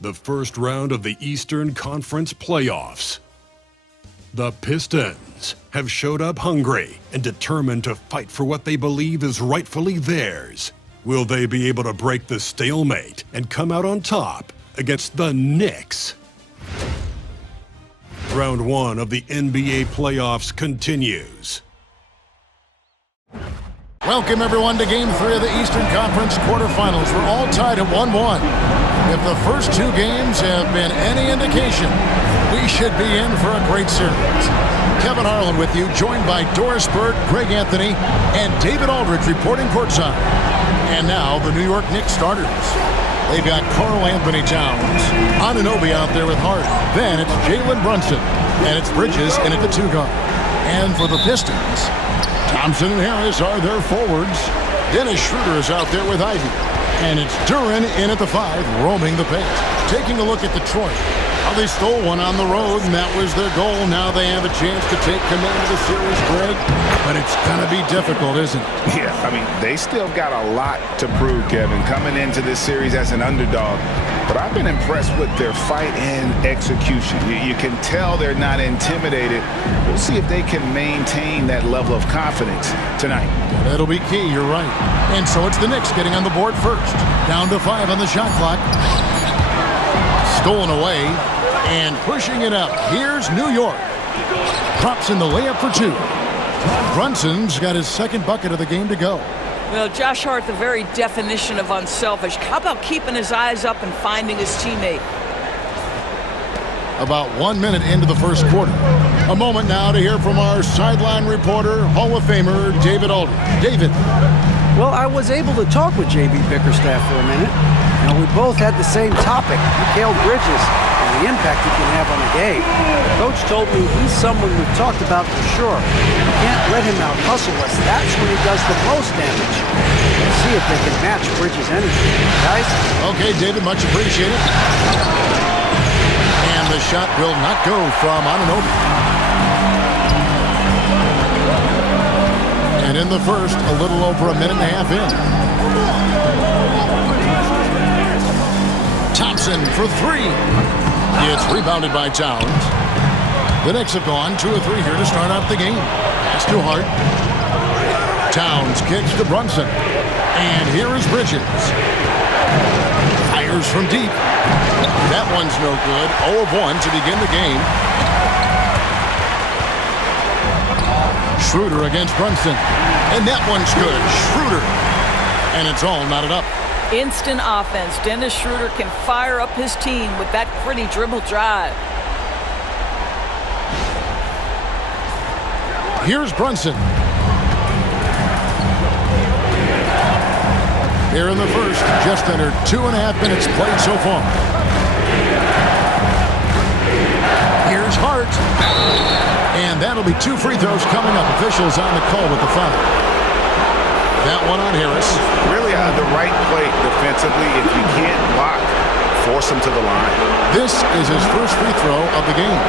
the first round of the Eastern Conference playoffs. The Pistons have showed up hungry and determined to fight for what they believe is rightfully theirs. Will they be able to break the stalemate and come out on top against the Knicks? Round 1 of the NBA playoffs continues. Welcome, everyone, to Game 3 of the Eastern Conference quarterfinals. We're all tied at 1-1. If the first two games have been any indication, we should be in for a great series. Kevin Harlan with you, joined by Doris Burke, Greg Anthony, and David Aldridge reporting courtside. And now, the New York Knicks starters. They've got Karl Anthony Towns, Anunoby out there with Hart. Then it's Jalen Brunson, and it's Bridges in at the two-guard. And for the Pistons, Thompson and Harris are their forwards. Dennis Schroeder is out there with Ivy. And it's Duren in at the 5, roaming the paint. Taking a look at Detroit. Well, they stole one on the road, and that was their goal. Now they have a chance to take command of the series, Greg. But it's going to be difficult, isn't it? Yeah, I mean, they still got a lot to prove, Kevin, coming into this series as an underdog. But I've been impressed with their fight and execution. You can tell they're not intimidated. We'll see if they can maintain that level of confidence tonight. That'll be key, you're right. And so it's the Knicks getting on the board first. Down to 5 on the shot clock. Stolen away and pushing it up. Here's New York. Drops in the layup for 2. Brunson's got his second bucket of the game to go. Well, Josh Hart, the very definition of unselfish. How about keeping his eyes up and finding his teammate? About 1 minute into the first quarter. A moment now to hear from our sideline reporter, Hall of Famer David Aldridge. David. Well, I was able to talk with J.B. Bickerstaff for a minute, and we both had the same topic, Mikal Bridges, and the impact he can have on the game. The coach told me he's someone we've talked about for sure. You can't let him out-hustle us. That's when he does the most damage. Let's see if they can match Bridges' energy. Guys? Okay, David, much appreciated. And the shot will not go from Anunoby. And in the first, a little over a minute and a half in. Thompson for 3. It's rebounded by Towns. The Knicks have gone 2 or 3 here to start out the game. Pass to Hart. Towns kicks to Brunson. And here is Bridges. Fires from deep. That one's no good. 0 of 1 to begin the game. Schroeder against Brunson. And that one's good. Schroeder. And it's all knotted up. Instant offense. Dennis Schroeder can fire up his team with that pretty dribble drive. Here's Brunson. Here in the first, just under 2.5 minutes played so far. Here's Hart. And that'll be 2 free throws coming up. Officials on the call with the foul. That one on Harris. Really the right play defensively. If you can't block, force him to the line. This is his first free throw of the game.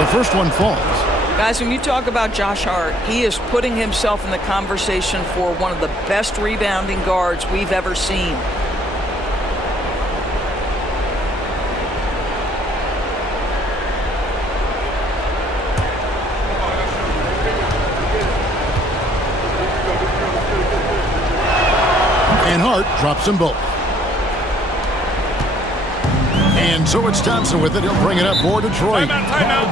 The first one falls. Guys, when you talk about Josh Hart, he is putting himself in the conversation for one of the best rebounding guards we've ever seen. And Hart drops them both. And so it's Thompson with it. He'll bring it up for Detroit.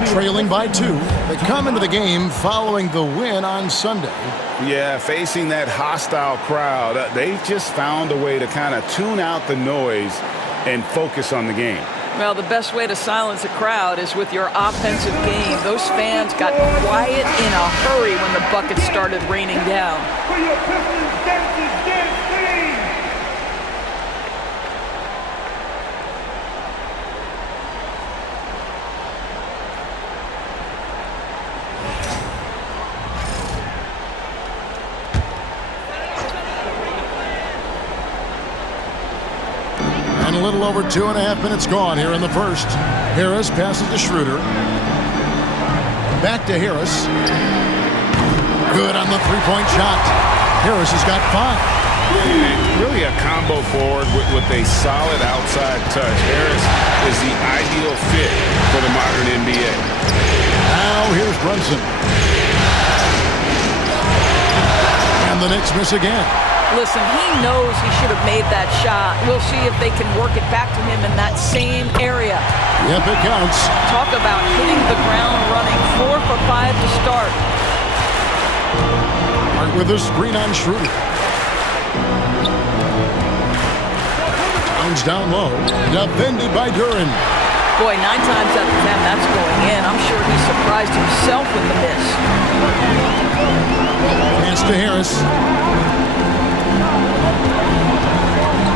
Trailing by 2. They come into the game following the win on Sunday. Yeah, facing that hostile crowd, they just found a way to kind of tune out the noise and focus on the game. Well, the best way to silence a crowd is with your offensive game. Those fans got quiet in a hurry when the buckets started raining down. little over 2.5 minutes gone here in the first. Harris passes to Schroeder. Back to Harris. Good on the three-point shot. Harris has got 5. Really a combo forward with a solid outside touch. Harris is the ideal fit for the modern NBA. Now here's Brunson. And the Knicks miss again. Listen, he knows he should have made that shot. We'll see if they can work it back to him in that same area. Yep, it counts. Talk about hitting the ground running. 4 for 5 to start. Hart with a screen on Schroeder. Bounds down low. Defended by Duran. Boy, 9 times out of 10, that's going in. I'm sure he surprised himself with the miss. Pass to Harris.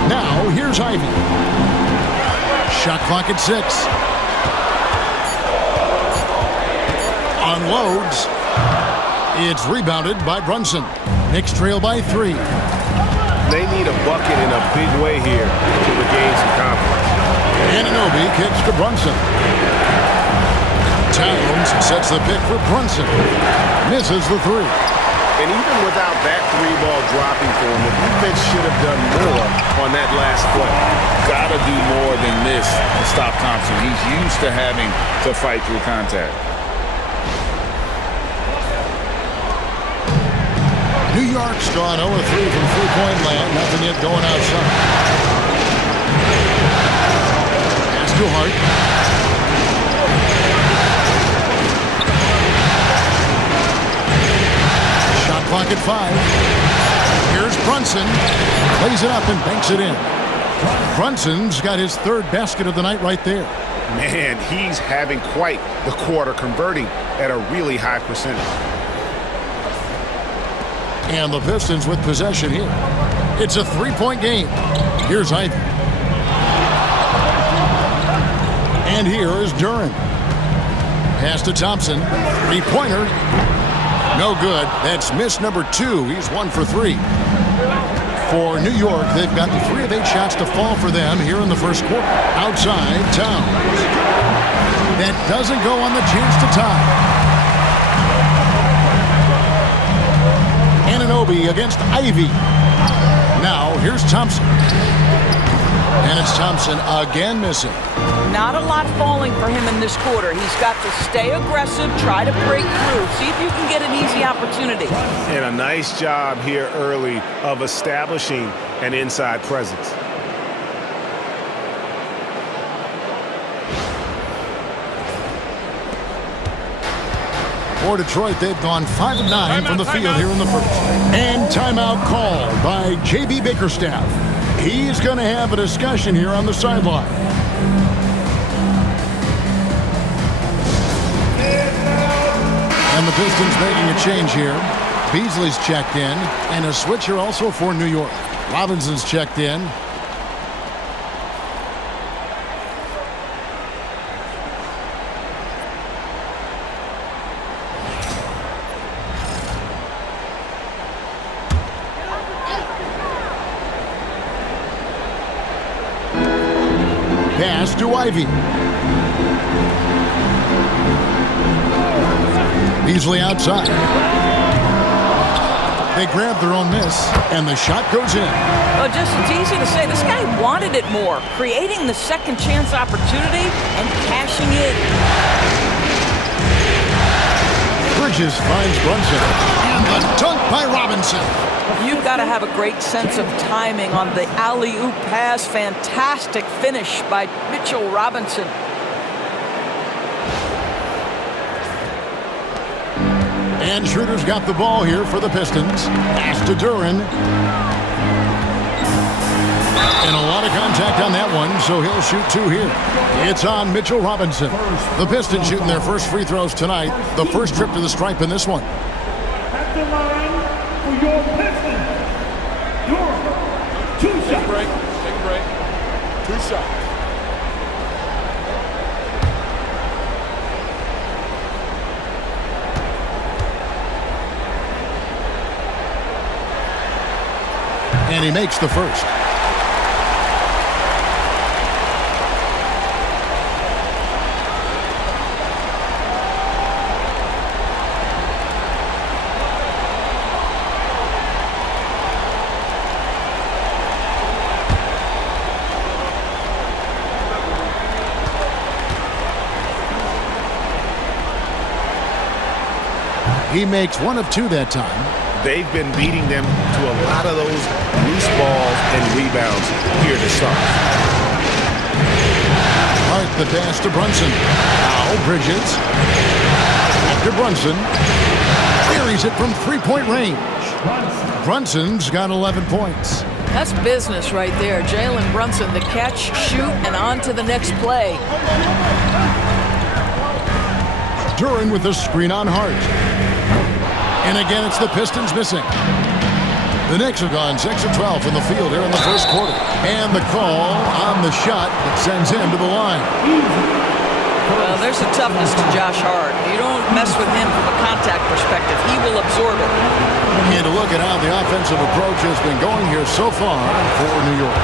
Now, here's Ivy. Shot clock at 6. Unloads. It's rebounded by Brunson. Knicks trail by 3. They need a bucket in a big way here to regain some confidence. Anunoby kicks to Brunson. Towns sets the pick for Brunson. Misses the 3. And even without that 3-ball dropping for him, the defense should have done more on that last play. Gotta do more than this to stop Thompson. He's used to having to fight through contact. New York's gone 0-3 from three-point land. Nothing yet going outside. Pass to Hart. Shot clock at 5. Here's Brunson. Plays it up and banks it in. Brunson's got his 3rd basket of the night right there. Man, he's having quite the quarter, converting at a really high percentage. And the Pistons with possession here. It's a 3-point game. Here's Ivy. And here is Duran. Pass to Thompson. 3-pointer. No good. That's miss number 2. He's 1 for 3. For New York, they've gotten 3 of 8 shots to fall for them here in the first quarter. Outside, Towns. That doesn't go on the chance to tie. Anunoby against Ivy. Now, here's Thompson. And it's Thompson again missing. Not a lot falling for him in this quarter. He's got to stay aggressive, try to break through, see if you can get an easy opportunity. And a nice job here early of establishing an inside presence. For Detroit, they've gone 5 of 9 from the field here in the first. And timeout called by J.B. Bickerstaff. He's going to have a discussion here on the sideline. And the Pistons making a change here. Beasley's checked in, and a switcher also for New York. Robinson's checked in. Pass to Ivy. Beasley outside. They grab their own miss, and the shot goes in. Well, just it's easy to say. This guy wanted it more, creating the second chance opportunity and cashing in. Bridges finds Brunson. And the dunk by Robinson. You've got to have a great sense of timing on the alley-oop pass. Fantastic finish by Mitchell Robinson. And Schroeder's got the ball here for the Pistons. Pass to Duran. And a lot of contact on that one, so he'll shoot 2 here. It's on Mitchell Robinson. The Pistons shooting their first free throws tonight. The first trip to the stripe in this one. At the line for your Pistons, York, 2 shots. Take a break. 2 shots. And he makes the first. He makes one of two that time. They've been beating them to a lot of those loose balls and rebounds here to start. Hart the pass to Brunson. Now Bridges. After Brunson. Buries it from three-point range. Brunson's got 11 points. That's business right there. Jalen Brunson, the catch, shoot, and on to the next play. Duran with a screen on Hart. And again, it's the Pistons missing. The Knicks have gone 6 of 12 from the field here in the first quarter. And the call on the shot that sends him to the line. Well, there's a toughness to Josh Hart. You don't mess with him from a contact perspective. He will absorb it. And to look at how the offensive approach has been going here so far for New York.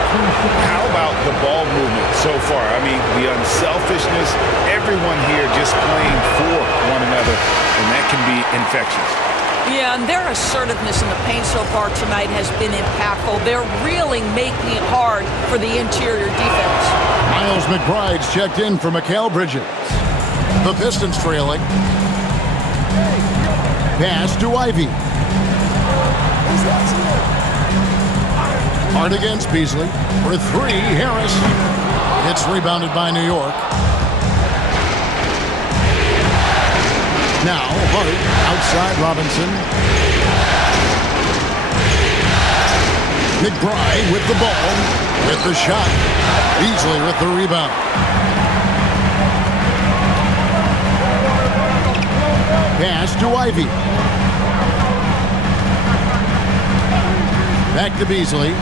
How about the ball movement so far? I mean, the unselfishness, everyone here just playing for one another, and that can be infectious. Yeah, and their assertiveness in the paint so far tonight has been impactful. They're really making it hard for the interior defense. Miles McBride's checked in for Mikal Bridges. The Pistons trailing. Pass to Ivy. Hard against Beasley. For three, Harris. It's rebounded by New York. Now, Hart outside Robinson. McBride with the ball, with the shot. Beasley with the rebound. Pass to Ivy. Back to Beasley.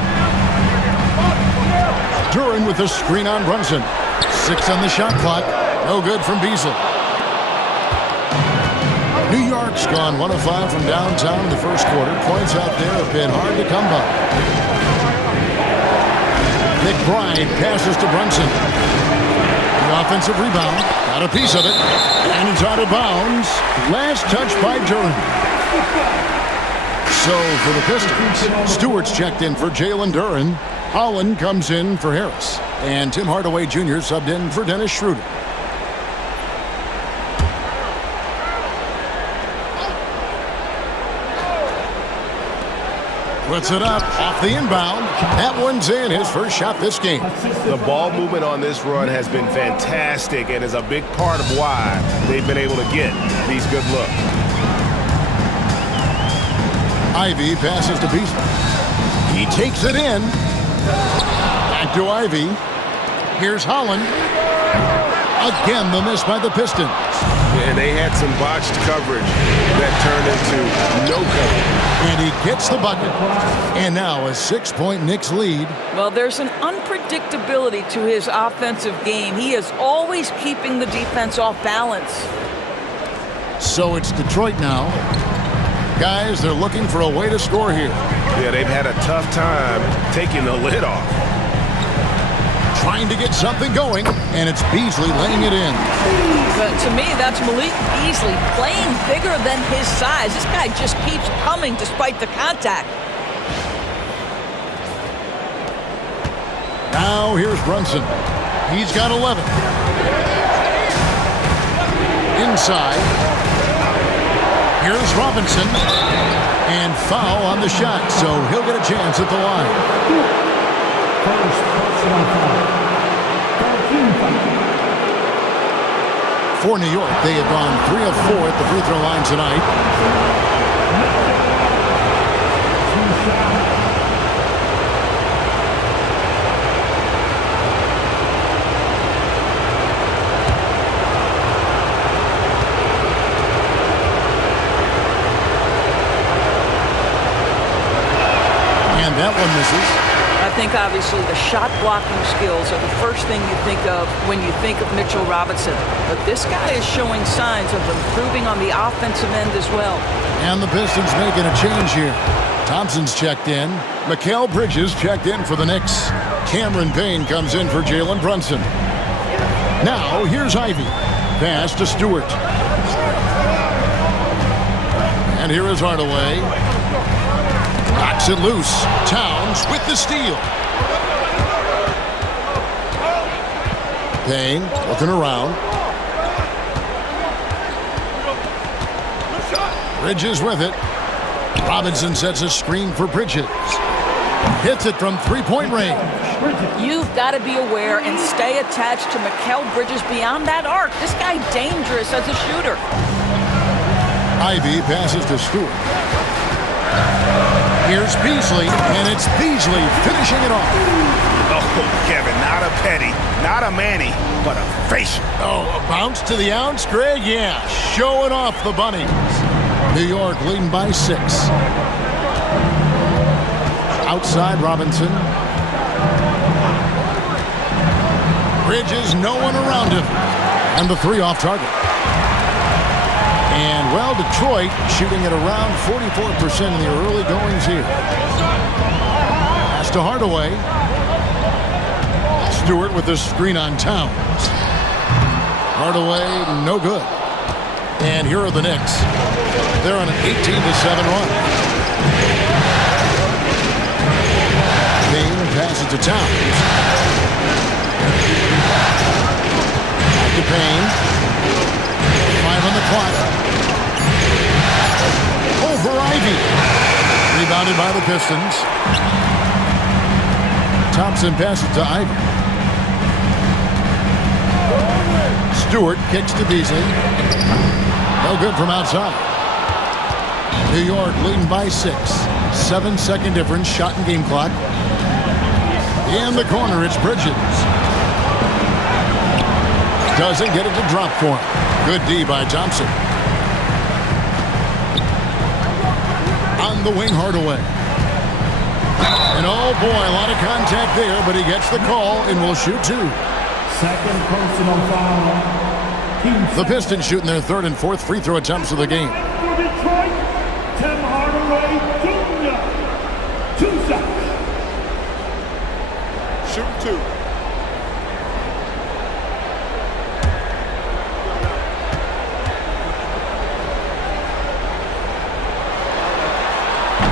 Duran with a screen on Brunson. 6 on the shot clock. No good from Beasley. New York's gone 1 of 5 from downtown in the first quarter. Points out there have been hard to come by. McBride passes to Brunson. The offensive rebound. Got a piece of it. And it's out of bounds. Last touch by Duran. So for the Pistons, Stewart's checked in for Jalen Duran. Holland comes in for Harris. And Tim Hardaway Jr. subbed in for Dennis Schroeder. Puts it up off the inbound. That one's in, his first shot this game. The ball movement on this run has been fantastic and is a big part of why they've been able to get these good looks. Ivy passes to Beasley. He takes it in. Back to Ivy. Here's Holland. Again, the miss by the Pistons. And they had some botched coverage that turned into no coverage. And he gets the bucket. And now a 6-point Knicks lead. Well, there's an unpredictability to his offensive game. He is always keeping the defense off balance. So it's Detroit now. Guys, they're looking for a way to score here. Yeah, they've had a tough time taking the lid off. Trying to get something going, and it's Beasley laying it in. But to me, that's Malik Beasley playing bigger than his size. This guy just keeps coming despite the contact. Now here's Brunson. He's got 11. Inside. Here's Robinson. And foul on the shot, so he'll get a chance at the line. For New York, they have gone 3 of 4 at the free throw line tonight. And that one misses. I think obviously the shot blocking skills are the first thing you think of when you think of Mitchell Robinson. But this guy is showing signs of improving on the offensive end as well. And the Pistons making a change here. Thompson's checked in. Mikal Bridges checked in for the Knicks. Cameron Payne comes in for Jalen Brunson. Now here's Ivy. Pass to Stewart. And here is Hardaway. Knocks it loose. Towns with the steal. Payne looking around. Bridges with it. Robinson sets a screen for Bridges. Hits it from three-point range. You've got to be aware and stay attached to Mikal Bridges beyond that arc. This guy dangerous as a shooter. Ivy passes to Stewart. Here's Beasley, and it's Beasley finishing it off. Oh, Kevin, not a Petty, not a Manny, but a facial. Oh, a bounce to the ounce, Greg? Yeah, showing off the Bunnies. New York leading by 6. Outside Robinson. Bridges, no one around him. And the 3 off target. And, well, Detroit shooting at around 44% in the early goings here. Pass to Hardaway. Stewart with the screen on Towns. Hardaway, no good. And here are the Knicks. They're on an 18-7 run. Payne passes to Towns. Back to Payne. 5 on the clock. Over Ivy. Rebounded by the Pistons. Thompson passes to Ivy. Stewart kicks to Beasley. No good from outside. New York leading by 6. 7-second difference, shot and game clock. In the corner, it's Bridges. Doesn't get it to drop for him. Good D by Thompson. On the wing, Hardaway. And oh boy, a lot of contact there, but he gets the call and will shoot 2. Second personal foul. The Pistons shooting their 3rd and 4th free throw attempts of the game. For Detroit, Tim Hardaway Jr. 2 shots. Shoot 2.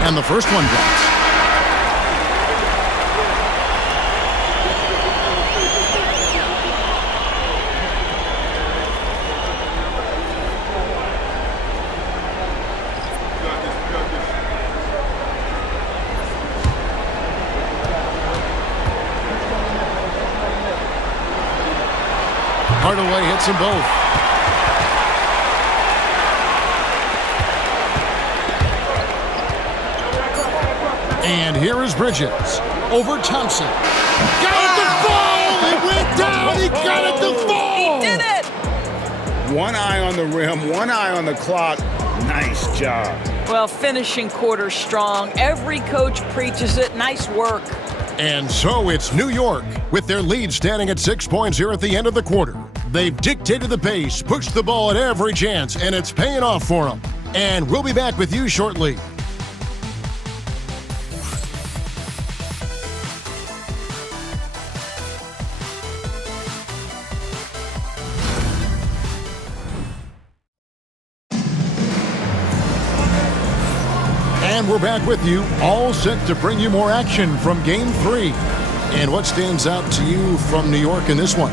And the first one drops. Hardaway hits them both. And here is Bridges over Thompson. Got it to fall! It went down! He got it to fall! He did it! One eye on the rim, one eye on the clock. Nice job. Well, finishing quarter strong. Every coach preaches it. Nice work. And so it's New York with their lead standing at 6 points here at the end of the quarter. They've dictated the pace, pushed the ball at every chance, and it's paying off for them. And we'll be back with you shortly. And we're back with you, all set to bring you more action from Game 3. And what stands out to you from New York in this one?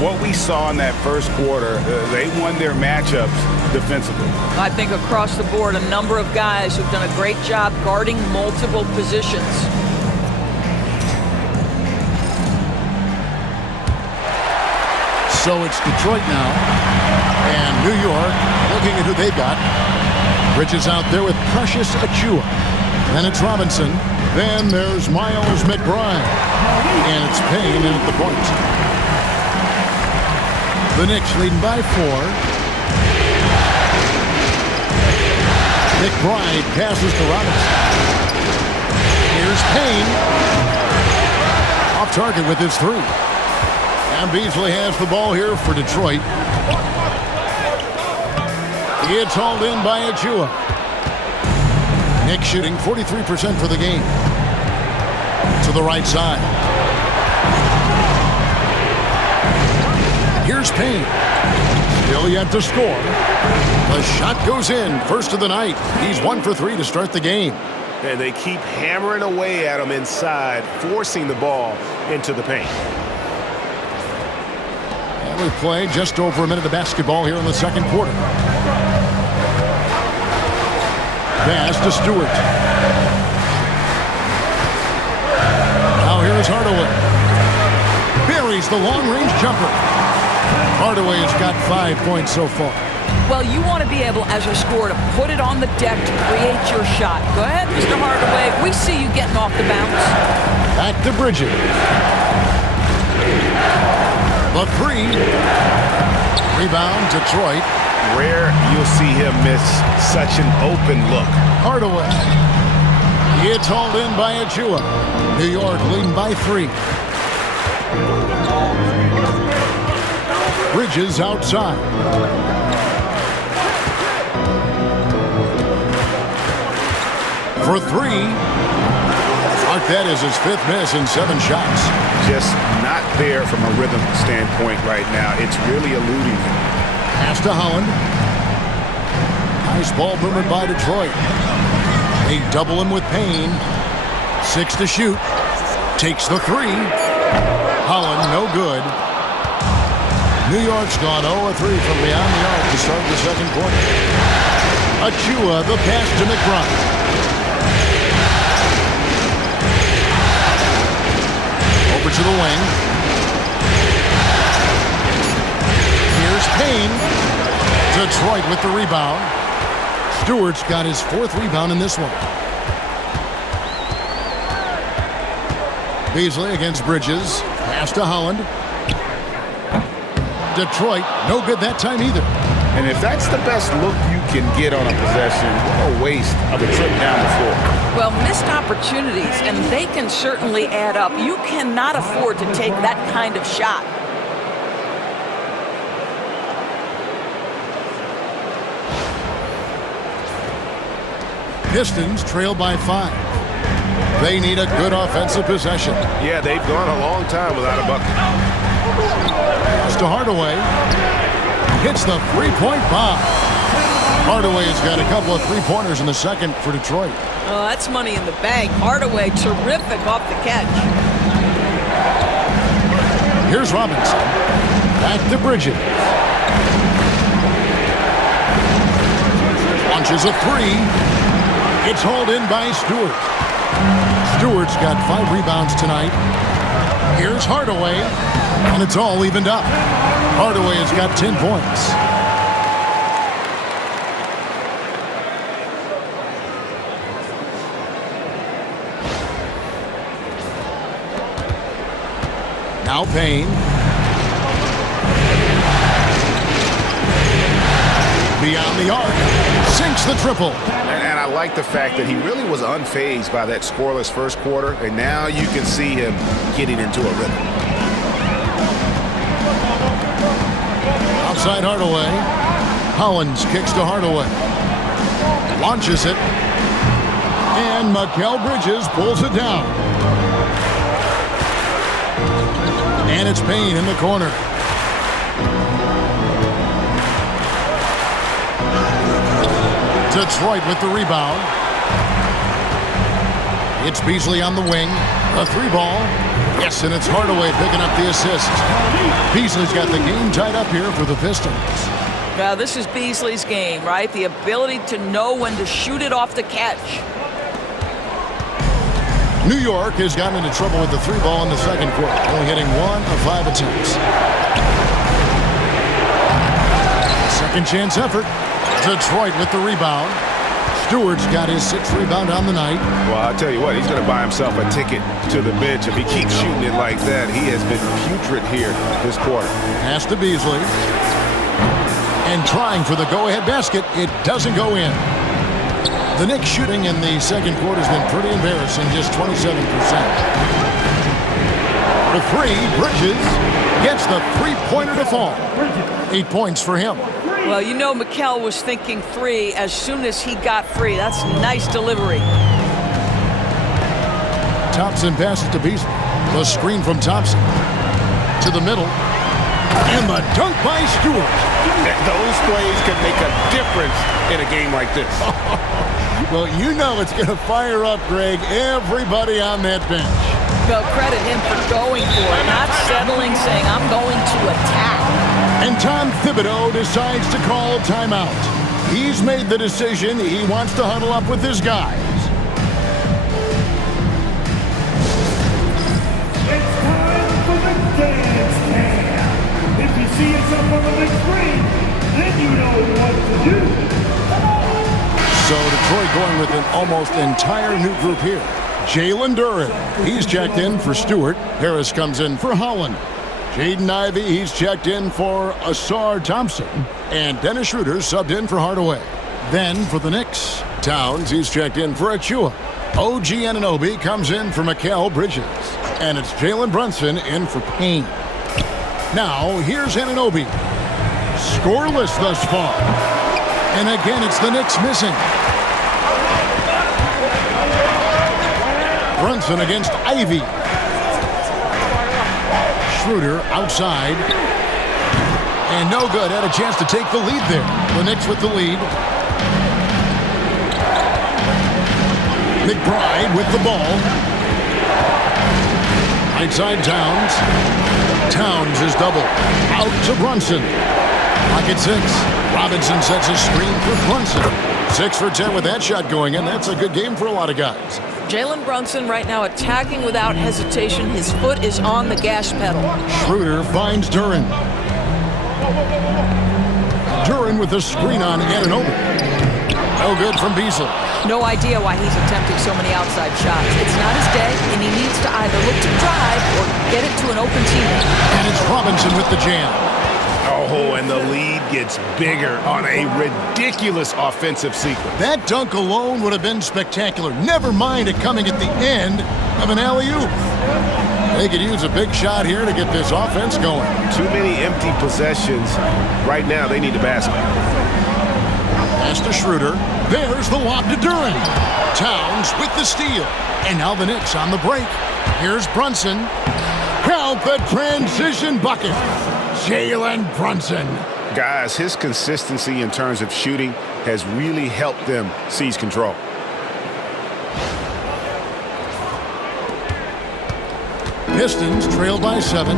What we saw in that first quarter, they won their matchups defensively. I think across the board, a number of guys who've done a great job guarding multiple positions. So it's Detroit now, and New York looking at who they've got. Bridges out there with Precious Achiuwa. Then it's Robinson. Then there's Miles McBride. And it's Payne in at the point. The Knicks leading by 4. McBride passes to Robinson. Here's Payne. Off target with his 3. And Beasley has the ball here for Detroit. It's hauled in by Achiuwa. Knicks shooting 43% for the game. To the right side. Here's Payne. Still yet to score. The shot goes in. First of the night. He's 1 for 3 to start the game. And they keep hammering away at him inside, forcing the ball into the paint. And we've played just over a minute of basketball here in the second quarter. pass to Stewart. Now here's Hardaway. Buries the long-range jumper. Hardaway has got 5 points so far. Well, you want to be able, as a scorer, to put it on the deck to create your shot. Go ahead, Mr. Hardaway. We see you getting off the bounce. Back to Bridges. The three. Rebound, Detroit. Rare you'll see him miss such an open look. Hardaway. It's hauled in by Achua. New York leading by 3. Bridges outside. For 3. That is his 5th miss in 7 shots. Just not there from a rhythm standpoint right now. It's really eluding him. Pass to Holland. Nice ball movement by Detroit. They double him with Payne. 6 to shoot. Takes the 3. Holland, no good. New York's gone 0-3 from beyond the arc to start the second quarter. Achua, the pass to McBride. Over to the wing. Here's Payne. Detroit with the rebound. Stewart's got his 4th rebound in this one. Beasley against Bridges. Pass to Holland. Detroit, no good that time either. And if that's the best look you can get on a possession, what a waste of a trip down the floor. Well, missed opportunities, and they can certainly add up. You cannot afford to take that kind of shot. Pistons trail by 5. They need a good offensive possession. Yeah, they've gone a long time without a bucket. Pass to Hardaway. Hits the 3-point bomb. Hardaway has got a couple of 3-pointers in the second for Detroit. Oh, that's money in the bank. Hardaway, terrific off the catch. Here's Robinson. Back to Bridges. Launches a 3. It's hauled in by Stewart. Stewart's got 5 rebounds tonight. Here's Hardaway. And it's all evened up. Hardaway has got 10 points. Now Payne. Beyond the arc. Sinks the triple. And I like the fact that he really was unfazed by that scoreless first quarter. And now you can see him getting into a rhythm. Outside Hardaway. Hollins kicks to Hardaway. Launches it. And Mikal Bridges pulls it down. And it's Payne in the corner. Detroit with the rebound. It's Beasley on the wing. A 3-ball. Yes, and it's Hardaway picking up the assist. Beasley's got the game tied up here for the Pistons. Now, this is Beasley's game, right? The ability to know when to shoot it off the catch. New York has gotten into trouble with the 3-ball in the second quarter, only hitting 1 of 5 attempts. Second chance effort. Detroit with the rebound. Stewart's got his 6th rebound on the night. Well, I'll tell you what, he's going to buy himself a ticket to the bench. If he keeps shooting it like that, he has been putrid here this quarter. Pass to Beasley. And trying for the go-ahead basket, it doesn't go in. The Knicks shooting in the second quarter has been pretty embarrassing, just 27%. The 3, Bridges gets the 3-pointer to fall. 8 points for him. Well, you know Mikal was thinking 3 as soon as he got free. That's nice delivery. Thompson passes to Beasley. The screen from Thompson. To the middle. And the dunk by Stewart. Those plays can make a difference in a game like this. Well, you know it's going to fire up, Greg, everybody on that bench. Well, credit him for going for it, not settling, saying, I'm going to attack. And Tom Thibodeau decides to call timeout. He's made the decision. He wants to huddle up with his guys. It's time for the dance cam. If you see yourself on the big screen, then you know what to do. So Detroit going with an almost entire new group here. Jalen Duren, he's checked in for Stewart. Harris comes in for Holland. Jaden Ivey, he's checked in for Asar Thompson. And Dennis Schroeder subbed in for Hardaway. Then for the Knicks, Towns, he's checked in for Achua. OG Anunoby comes in for Mikal Bridges. And it's Jalen Brunson in for Payne. Now, here's Anunoby. Scoreless thus far. And again, it's the Knicks missing. Brunson against Ivy. Schroeder outside. And no good. Had a chance to take the lead there. The Knicks with the lead. McBride with the ball. Right side Towns. Towns is double. Out to Brunson. Pocket 6. Robinson sets a screen for Brunson. 6 for 10 with that shot going in. That's a good game for a lot of guys. Jalen Brunson right now attacking without hesitation. His foot is on the gas pedal. Schroeder finds Duren. Duren with a screen on Anunoby. No good from Beasley. No idea why he's attempting so many outside shots. It's not his day, and he needs to either look to drive or get it to an open teammate. And it's Robinson with the jam. Oh, and the lead gets bigger on a ridiculous offensive sequence. That dunk alone would have been spectacular. Never mind it coming at the end of an alley-oop. They could use a big shot here to get this offense going. Too many empty possessions. Right now, they need the basket. Pass to Schroeder. There's the lob to Duren. Towns with the steal. And now the Knicks on the break. Here's Brunson. Count the transition bucket. Jalen Brunson. Guys, his consistency in terms of shooting has really helped them seize control. Pistons trail by 7.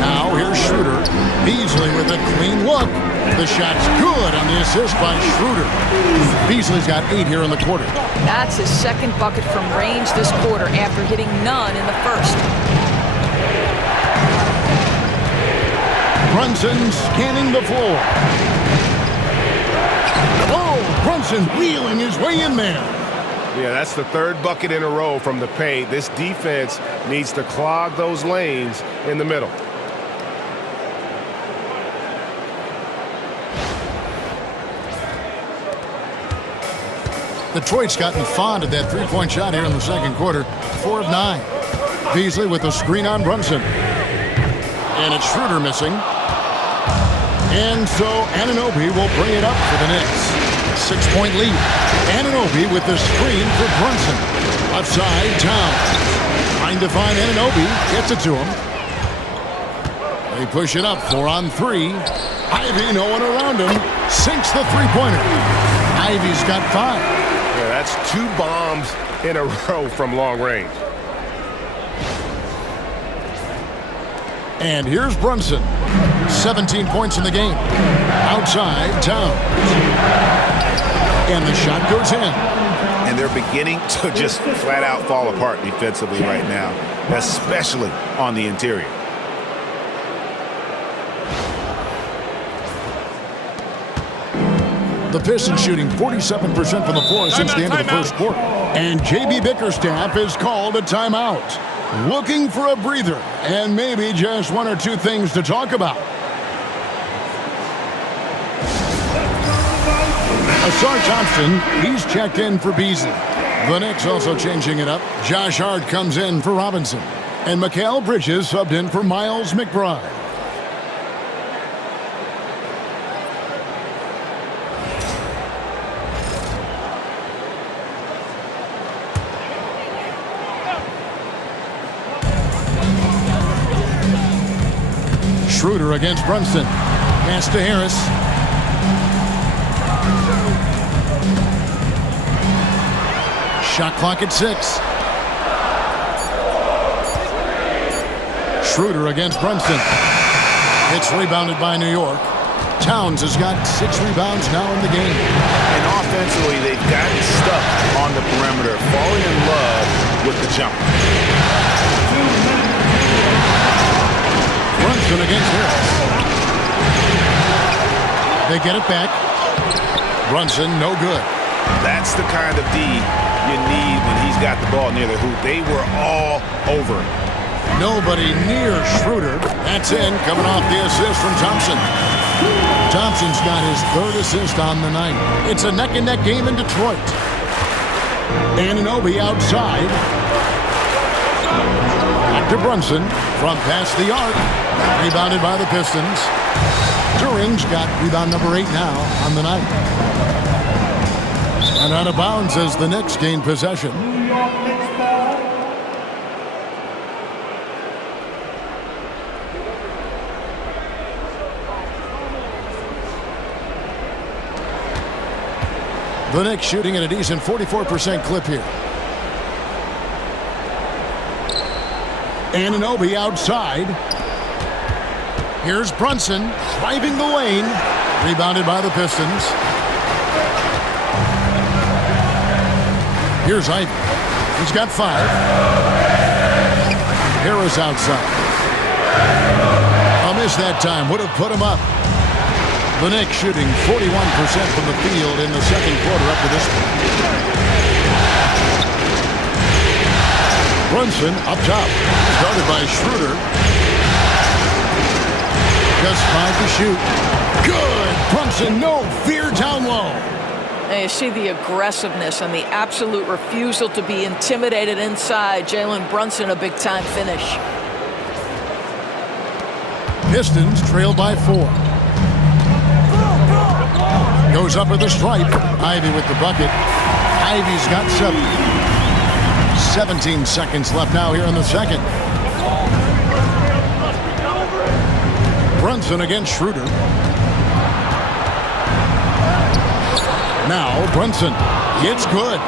Now here's Schroeder. Beasley with a clean look. The shot's good on the assist by Schroeder. Beasley's got 8 here in the quarter. That's his second bucket from range this quarter after hitting none in the first. Brunson scanning the floor. Oh, Brunson wheeling his way in there. Yeah, that's the third bucket in a row from the paint. This defense needs to clog those lanes in the middle. Detroit's gotten fond of that three-point shot here in the second quarter. 4 of 9. Beasley with a screen on Brunson. And it's Schroeder missing. And so Anunoby will bring it up for the Knicks. 6-point lead. Anunoby with the screen for Brunson. Outside, Towns. Trying to find Anunoby. Gets it to him. They push it up 4 on 3. Ivy, no one around him. Sinks the three-pointer. Ivy's got 5. Yeah, that's 2 bombs in a row from long range. And here's Brunson. 17 points in the game. Outside, Towns. And the shot goes in. And they're beginning to just flat out fall apart defensively right now, especially on the interior. The Pistons shooting 47% from the floor since the end of the first quarter. And J.B. Bickerstaff is called a timeout. Looking for a breather and maybe just 1 or 2 things to talk about. Asar Thompson, he's checked in for Beasley. The Knicks also changing it up. Josh Hart comes in for Robinson. And Mikal Bridges subbed in for Miles McBride. Schroeder against Brunson. Pass to Harris. Shot clock at 6. Schroeder against Brunson. It's rebounded by New York. Towns has got 6 rebounds now in the game. And offensively, they've gotten stuck on the perimeter, falling in love with the jumper. Brunson against Harris. They get it back. Brunson, no good. That's the kind of D you need when he's got the ball near the hoop. They were all over it. Nobody near Schroeder. That's in, coming off the assist from Thompson. Thompson's got his 3rd assist on the night. It's a neck-and-neck game in Detroit. Anunoby outside. Back to Brunson from past the arc. Rebounded by the Pistons. Duran's got rebound number 8 now on the night. And out of bounds as the Knicks gain possession. New York Knicks ball. The Knicks shooting at a decent 44% clip here. Anunoby outside. Here's Brunson driving the lane. Rebounded by the Pistons. Here's Ivy. He's got 5. Harris outside. A miss that time. Would have put him up. The Knicks shooting 41% from the field in the second quarter up to this point. Brunson up top. Started by Schroeder. Just 5 to shoot. Good. Brunson, no fear down low. And you see the aggressiveness and the absolute refusal to be intimidated inside. Jalen Brunson, a big-time finish. Pistons trail by 4. Goes up with the stripe. Ivy with the bucket. Ivy's got 7. 17 seconds left now here in the second. Brunson against Schroeder. Now Brunson. It's good.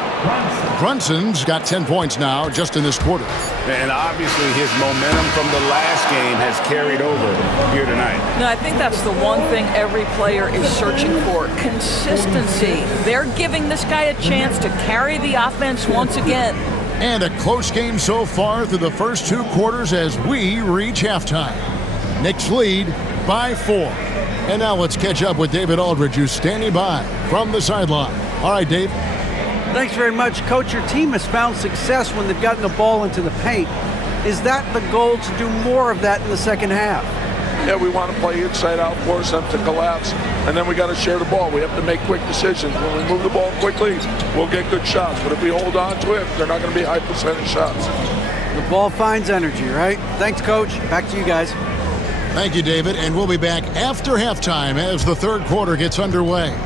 Brunson's got 10 points now just in this quarter. And obviously his momentum from the last game has carried over here tonight. No, I think that's the one thing every player is searching for. Consistency. They're giving this guy a chance to carry the offense once again. And a close game so far through the first 2 quarters as we reach halftime. Knicks lead by 4. And now let's catch up with David Aldridge, who's standing by from the sideline. All right, Dave. Thanks very much, Coach. Your team has found success when they've gotten the ball into the paint. Is that the goal, to do more of that in the second half? Yeah, we want to play inside out, force them to collapse, and then we got to share the ball. We have to make quick decisions. When we move the ball quickly, we'll get good shots. But if we hold on to it, they're not going to be high percentage shots. The ball finds energy, right? Thanks, Coach. Back to you guys. Thank you, David. And we'll be back after halftime as the third quarter gets underway.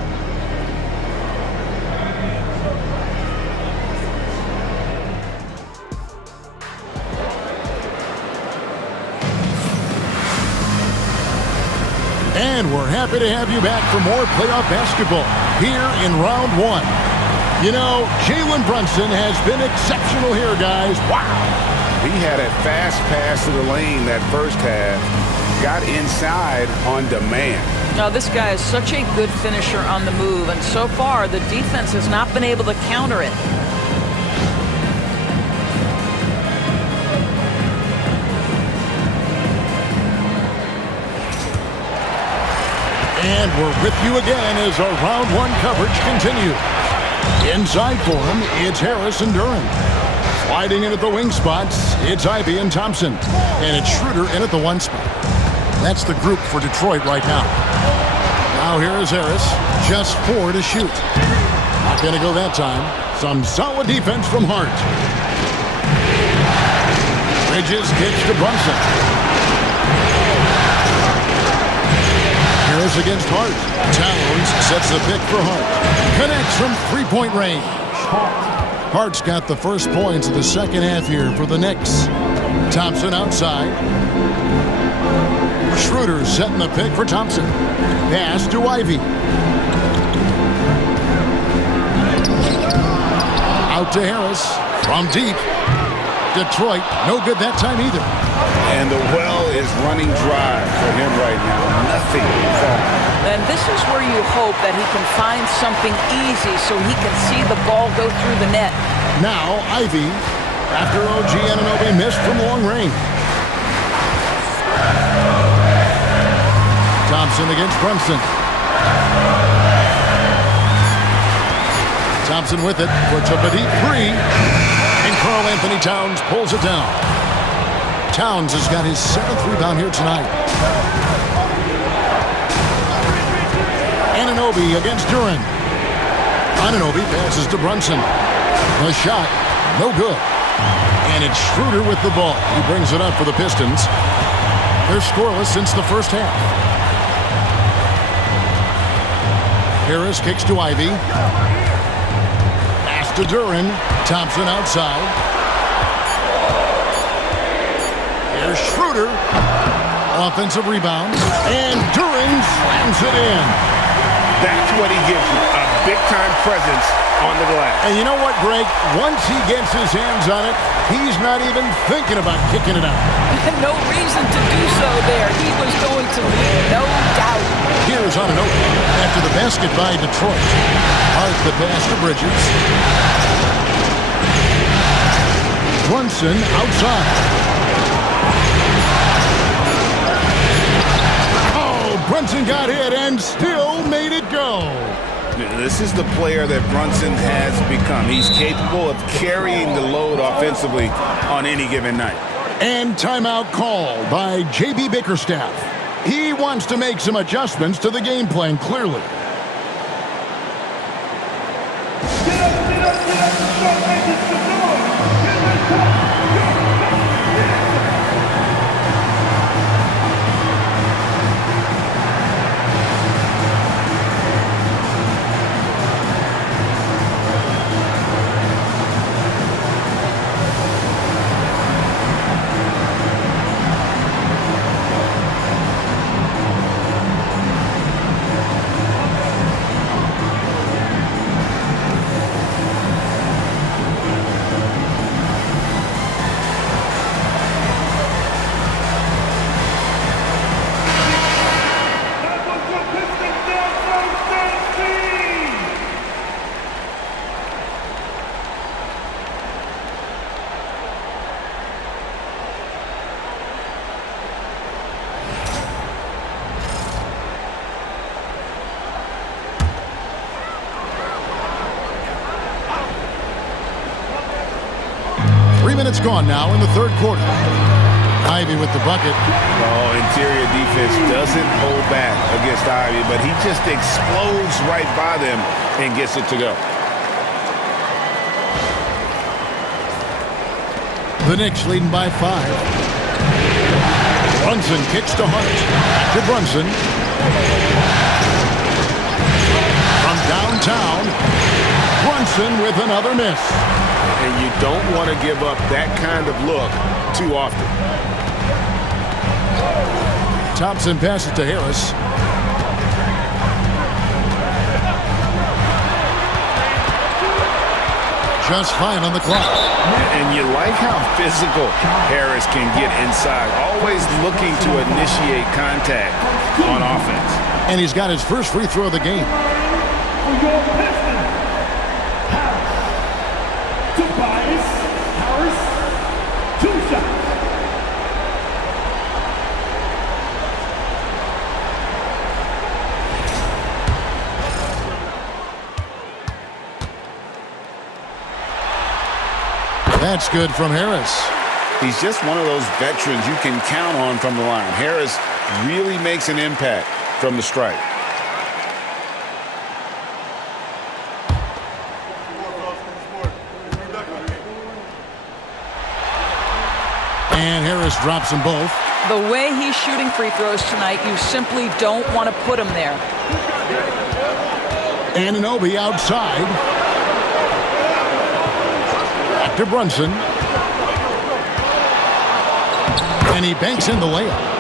And we're happy to have you back for more playoff basketball here in round 1. You know, Jalen Brunson has been exceptional here, guys. Wow. He had a fast pass to the lane that first half. Got inside on demand. Now, this guy is such a good finisher on the move, and so far the defense has not been able to counter it. And we're with you again as our round 1 coverage continues. Inside for him, it's Harris and Duran. Sliding in at the wing spots, it's Ivy and Thompson. And it's Schroeder in at the 1 spot. That's the group for Detroit right now. Now here is Harris, just 4 to shoot. Not going to go that time. Some solid defense from Hart. Bridges kicks to Brunson. Harris against Hart. Towns sets the pick for Hart. Connects from 3-point range. Hart's got the first points of the second half here for the Knicks. Thompson outside. Schroeder setting the pick for Thompson. Pass to Ivy. Out to Harris from deep. Detroit, no good that time either. And the well is running dry for him right now. Nothing falling. And this is where you hope that he can find something easy so he can see the ball go through the net. Now, Ivy, after OG Anunoby missed from long range. Thompson against Brunson. Thompson with it, puts up a deep three, and Karl Anthony Towns pulls it down. Towns has got his 7th rebound here tonight. Anunoby against Duren. Anunoby passes to Brunson. The shot, no good. And it's Schroeder with the ball. He brings it up for the Pistons. They're scoreless since the first half. Harris kicks to Ivy. Pass to Duren. Thompson outside. Here's Schroeder. Offensive rebound. And Duren slams it in. That's what he gives you, a big-time presence on the glass. And you know what, Greg? Once he gets his hands on it, he's not even thinking about kicking it out. No reason to do so there. He was going to lead, no doubt. Here's Anunoby after the basket by Detroit. Hard the pass to Bridges. Brunson outside. Oh, Brunson got hit and still made it go. This is the player that Brunson has become. He's capable of carrying the load offensively on any given night. And timeout called by J.B. Bickerstaff. He wants to make some adjustments to the game plan, clearly. Get up, get up, get up, start making some noise. Get back up. Minutes gone now in the third quarter. Ivy with the bucket. Oh, interior defense doesn't hold back against Ivy, but he just explodes right by them and gets it to go. The Knicks leading by 5. Brunson kicks to Hart. Back to Brunson. From downtown, Brunson with another miss. And you don't want to give up that kind of look too often. Thompson passes to Harris. Just 5 on the clock. And you like how physical Harris can get inside, always looking to initiate contact on offense. And he's got his first free throw of the game. For your Pistons, Harris, 2 shots. That's good from Harris. He's just one of those veterans you can count on from the line. Harris really makes an impact from the stripe. And Harris drops them both. The way he's shooting free throws tonight, you simply don't want to put him there. Anunoby outside. Back to Brunson. And he banks in the layup.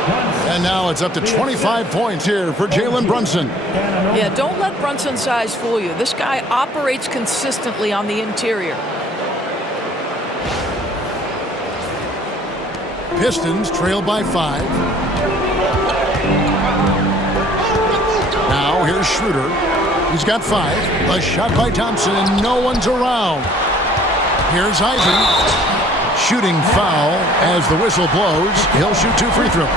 And now it's up to 25 points here for Jalen Brunson. Yeah, don't let Brunson's size fool you. This guy operates consistently on the interior. Pistons trail by 5. Now here's Schroeder. He's got 5. A shot by Thompson, and no one's around. Here's Ivy. Shooting foul as the whistle blows. He'll shoot 2 free throws.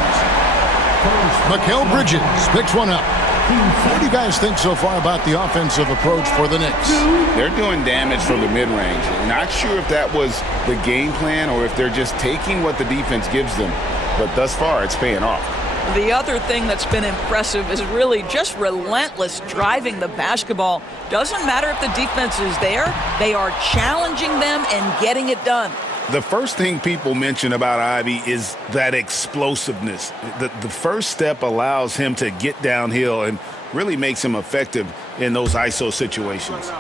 Mikal Bridges picks one up. What do you guys think so far about the offensive approach for the Knicks? They're doing damage from the mid-range. Not sure if that was the game plan or if they're just taking what the defense gives them. But thus far, it's paying off. The other thing that's been impressive is really just relentless driving the basketball. Doesn't matter if the defense is there, they are challenging them and getting it done. The first thing people mention about Ivy is that explosiveness. The first step allows him to get downhill and really makes him effective in those ISO situations.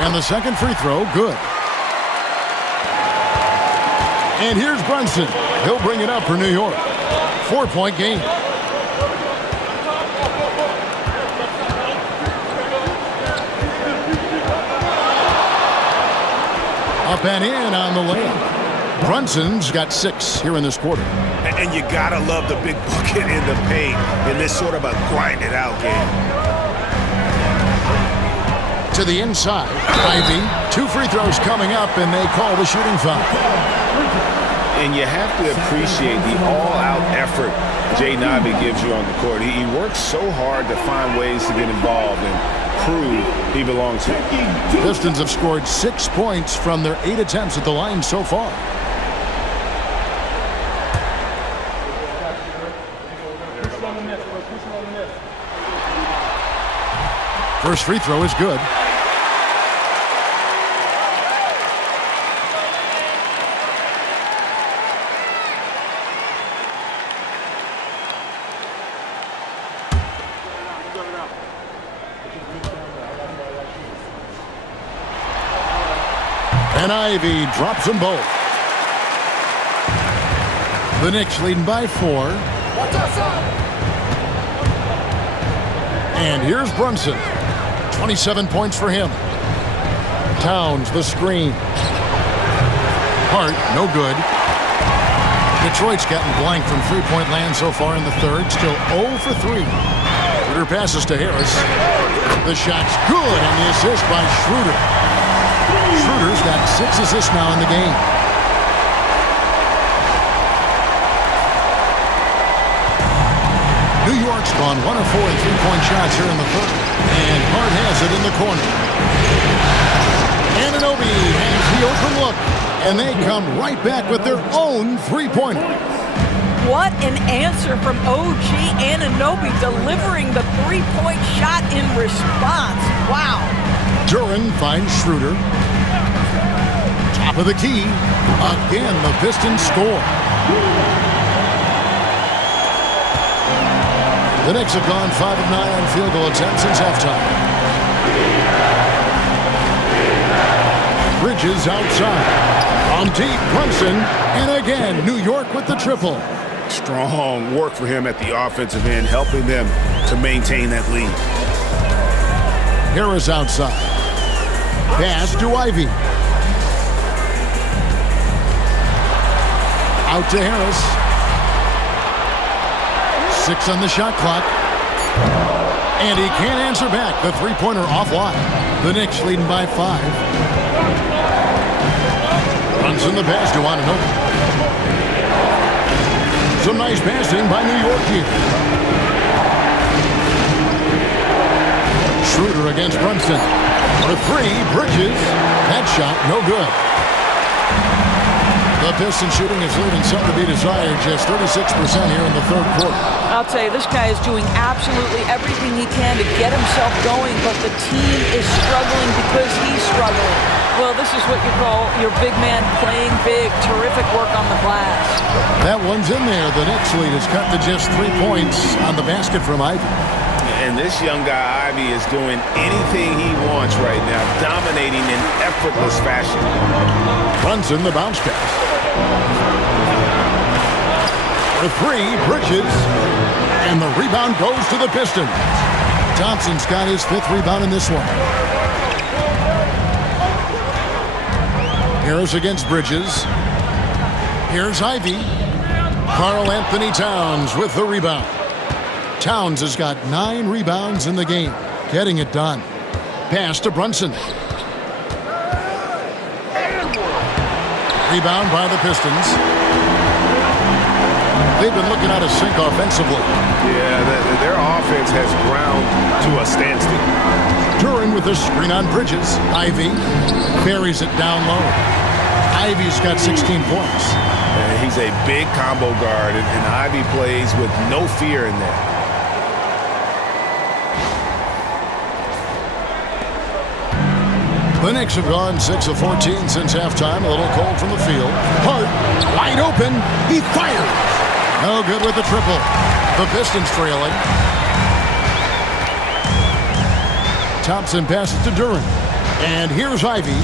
And the second free throw, good. And here's Brunson. He'll bring it up for New York. 4-point game. Up and in on the layup. Brunson's got 6 here in this quarter. And you gotta love the big bucket in the paint in this sort of a grind-it-out game. To the inside, Ivy. 2 free throws coming up, and they call the shooting foul. And you have to appreciate the all-out effort Jaden Ivey gives you on the court. He works so hard to find ways to get involved and prove he belongs here. Pistons have scored 6 points from their 8 attempts at the line so far. First free throw is good. And Ivy drops them both. The Knicks leading by 4. And here's Brunson. 27 points for him. Towns, the screen. Hart, no good. Detroit's gotten blank from three-point land so far in the third. Still 0 for 3. Schroeder passes to Harris. The shot's good on the assist by Schroeder. Schroeder's got 6 assists now in the game. New York's gone 1 of 4 in three-point shots here in the third. And Hart has it in the corner. Anunoby has the open look. And they come right back with their own three-pointer. What an answer from OG Anunoby, delivering the three-point shot in response. Wow. Duran finds Schroeder. Top of the key. Again, the Pistons score. The Knicks have gone 5 of 9 on field goal attempts since halftime. Bridges outside. On deep, Brunson. And again, New York with the triple. Strong work for him at the offensive end, helping them to maintain that lead. Harris outside. Pass to Ivy. Out to Harris. 6 on the shot clock. And he can't answer back. The three-pointer offline. The Knicks leading by 5. Brunson the pass to Anunoby. Some nice passing by New York here. Schroeder against Brunson. For 3, Bridges. That shot, no good. The Pistons shooting is leaving something to be desired. Just 36% here in the third quarter. I'll tell you, this guy is doing absolutely everything he can to get himself going, but the team is struggling because he's struggling. Well, this is what you call your big man playing big. Terrific work on the glass. That one's in there. The Knicks lead is cut to just 3 points on the basket from Ivy. And this young guy, Ivy, is doing anything he wants right now, dominating in effortless fashion. Brunson, the bounce pass. For 3, Bridges. And the rebound goes to the Pistons. Thompson's got his 5th rebound in this one. Harris against Bridges. Here's Ivy. Karl Anthony Towns with the rebound. Towns has got 9 rebounds in the game, getting it done. Pass to Brunson. Rebound by the Pistons. They've been looking out of sync offensively. Yeah, their offense has ground to a standstill. Duran with the screen on Bridges. Ivy buries it down low. Ivy's got 16 points. He's a big combo guard, and Ivy plays with no fear in there. The Knicks have gone 6 of 14 since halftime. A little cold from the field. Hart, wide open. He fires. No good with the triple. The Pistons trailing. Thompson passes to Duran. And here's Ivy.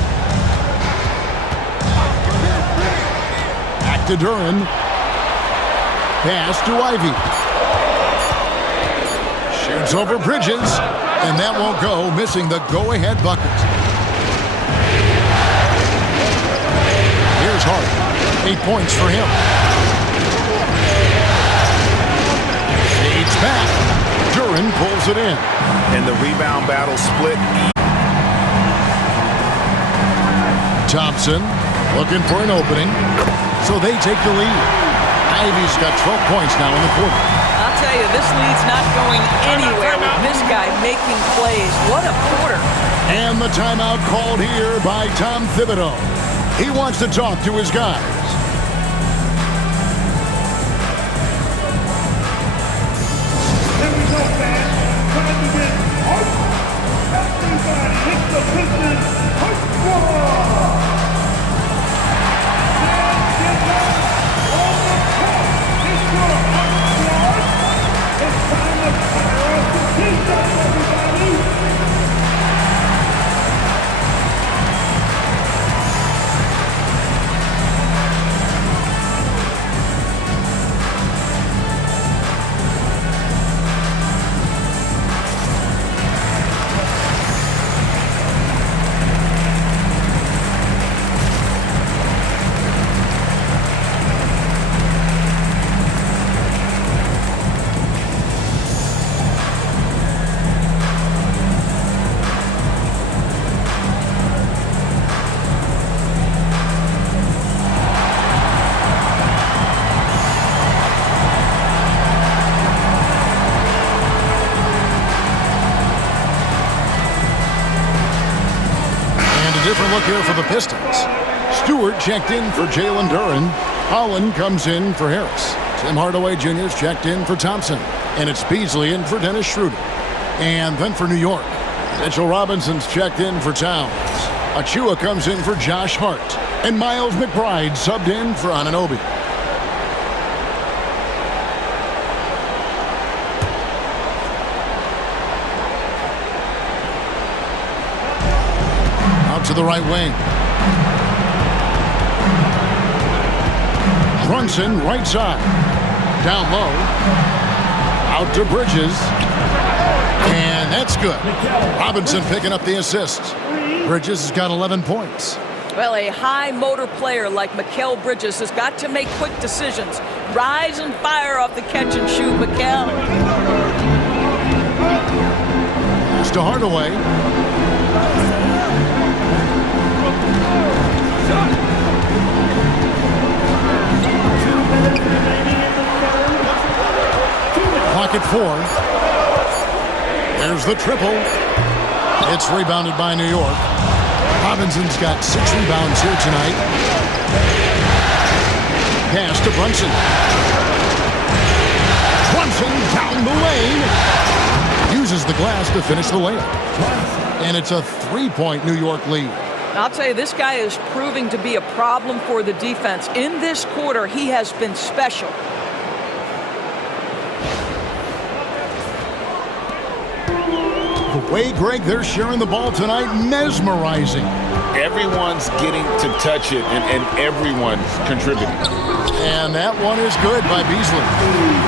Back to Duran. Pass to Ivy. Shoots over Bridges. And that won't go, missing the go-ahead bucket. Here's Hart. 8 points for him. Fades back. Duran pulls it in. And the rebound battle split. Thompson looking for an opening. So they take the lead. Ivy's got 12 points now in the quarter. I'll tell you, this lead's not going anywhere with this guy making plays. What a quarter. And the timeout called here by Tom Thibodeau. He wants to talk to his guys. Here we go, fans. Time to get hype. Everybody hit the Pistons hype squad. Let's get back on the top. It's your hype squad. It's time to fire up the Pistons, everybody. Different look here for the Pistons. Stewart checked in for Jalen Duran. Holland comes in for Harris. Tim Hardaway Jr.'s checked in for Thompson. And it's Beasley in for Dennis Schroeder. And then for New York, Mitchell Robinson's checked in for Towns. Achua comes in for Josh Hart. And Miles McBride subbed in for Anunoby. To the right wing. Brunson, right side. Down low. Out to Bridges. And that's good. Robinson picking up the assist. Bridges has got 11 points. Well, a high motor player like Mikal Bridges has got to make quick decisions. Rise and fire off the catch and shoot, Mikal. Pass to Hardaway. Clock at 4. There's the triple. It's rebounded by New York. Robinson's got 6 rebounds here tonight. Pass to Brunson. Brunson down the lane. Uses the glass to finish the layup. And it's a 3-point New York lead. I'll tell you, this guy is proving to be a problem for the defense. In this quarter, he has been special. The way, Greg, they're sharing the ball tonight, mesmerizing. Everyone's getting to touch it, and everyone's contributing. And that one is good by Beasley.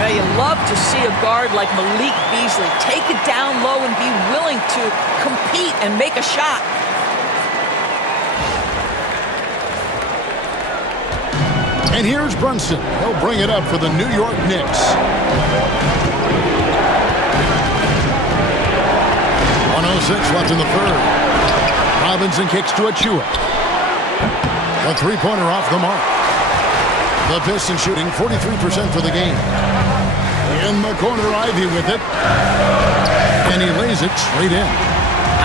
Now, you love to see a guard like Malik Beasley take it down low and be willing to compete and make a shot. And here's Brunson. He'll bring it up for the New York Knicks. 1:06 left in the third. Robinson kicks to Achua. A three-pointer off the mark. The Pistons shooting 43% for the game. In the corner, Ivy with it. And he lays it straight in.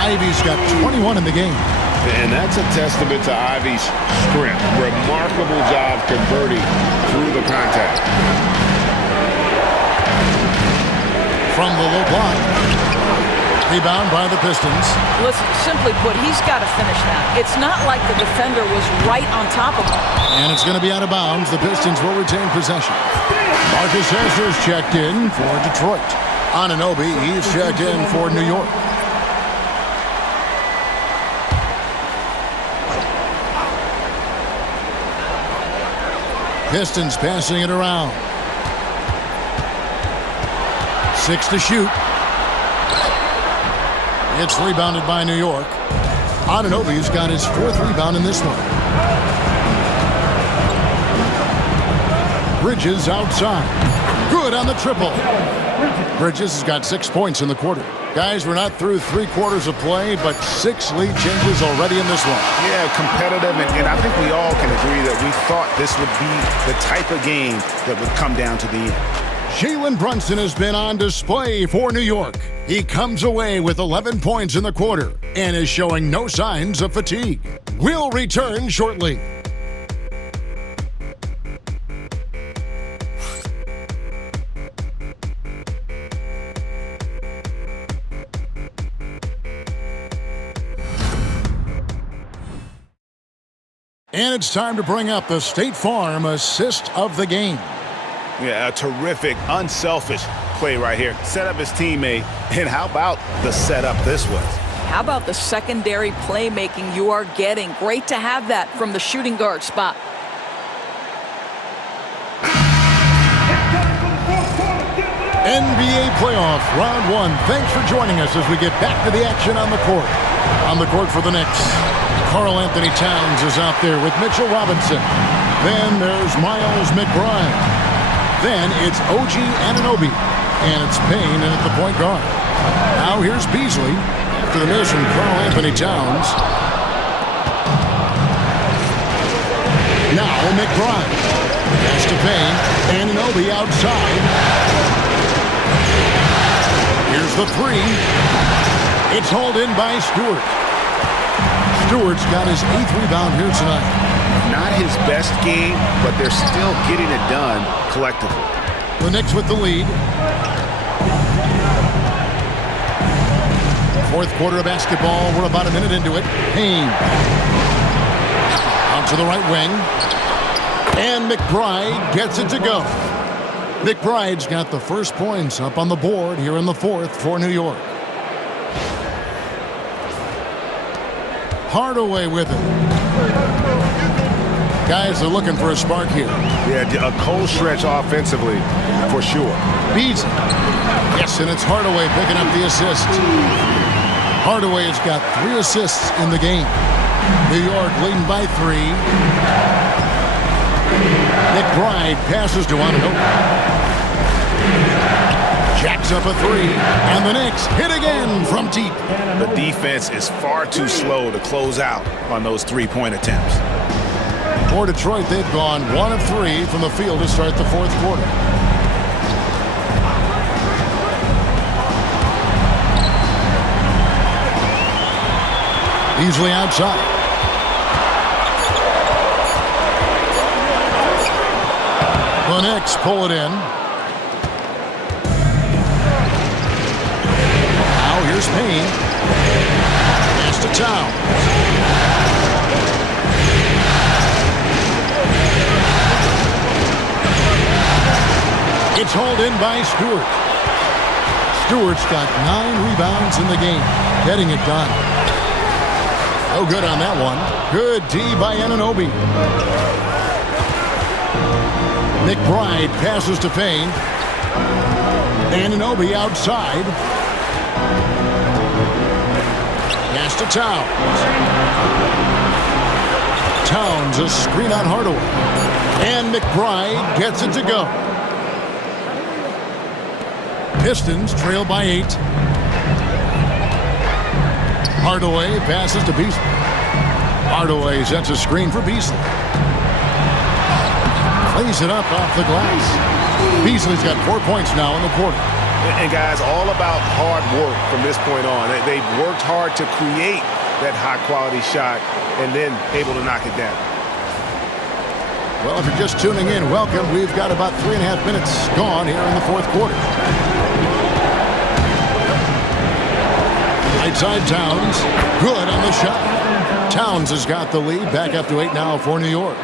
Ivy's got 21 in the game. And that's a testament to Ivy's strength. Remarkable job converting through the contact. From the low block. Rebound by the Pistons. Listen, simply put, he's got to finish that. It's not like the defender was right on top of him. And it's going to be out of bounds. The Pistons will retain possession. Marcus Hesler's checked in for Detroit. Anunoby, he's checked in for New York. Pistons passing it around. 6 to shoot. It's rebounded by New York. Anunoby's got his 4th rebound in this one. Bridges outside. Good on the triple. Bridges has got 6 points in the quarter. Guys, we're not through 3 quarters of play, but 6 lead changes already in this one. Yeah, competitive, and I think we all can agree that we thought this would be the type of game that would come down to the end. Jalen Brunson has been on display for New York. He comes away with 11 points in the quarter and is showing no signs of fatigue. We'll return shortly. And it's time to bring up the State Farm assist of the game. Yeah, a terrific, unselfish play right here. Set up his teammate, and how about the setup this was? How about the secondary playmaking you are getting? Great to have that from the shooting guard spot. NBA playoff round 1. Thanks for joining us as we get back to the action on the court. On the court for the Knicks, Karl Anthony Towns is out there with Mitchell Robinson. Then there's Miles McBride. Then it's OG Anunoby, and it's Payne in at the point guard. Now here's Beasley after the miss from Karl Anthony Towns. Now McBride. Pass to Payne. Anunoby outside. Here's the 3. It's hauled in by Stewart. Stewart's got his 8th rebound here tonight. Not his best game, but they're still getting it done collectively. The Knicks with the lead. 4th quarter of basketball. We're about a minute into it. Payne. Out to the right wing. And McBride gets it to go. McBride's got the first points up on the board here in the 4th for New York. Hardaway with it. Guys are looking for a spark here. Yeah, a cold stretch offensively, for sure. Beasley. Yes, and it's Hardaway picking up the assist. Hardaway has got 3 assists in the game. New York leading by 3. McBride passes to Anunoby. Jacks up a 3, and the Knicks hit again from deep. The defense is far too slow to close out on those 3-point attempts. For Detroit, they've gone 1 of 3 from the field to start the 4th quarter. Beasley outside. The Knicks pull it in. Now here's Payne. Pass to Towns. It's hauled in by Stewart. Stewart's got 9 rebounds in the game, getting it done. No good on that one. Good D by Anunoby. McBride passes to Payne. Anunoby outside. Pass to Towns. Towns, a screen on Hardaway. And McBride gets it to go. Pistons trail by 8. Hardaway passes to Beasley. Hardaway sets a screen for Beasley. Plays it up off the glass. Beasley's got 4 points now in the quarter. And guys, all about hard work from this point on. They've worked hard to create that high-quality shot and then able to knock it down. Well, if you're just tuning in, welcome. We've got about 3.5 minutes gone here in the fourth quarter. Right side Towns. Good on the shot. Towns has got the lead. Back up to 8 now for New York.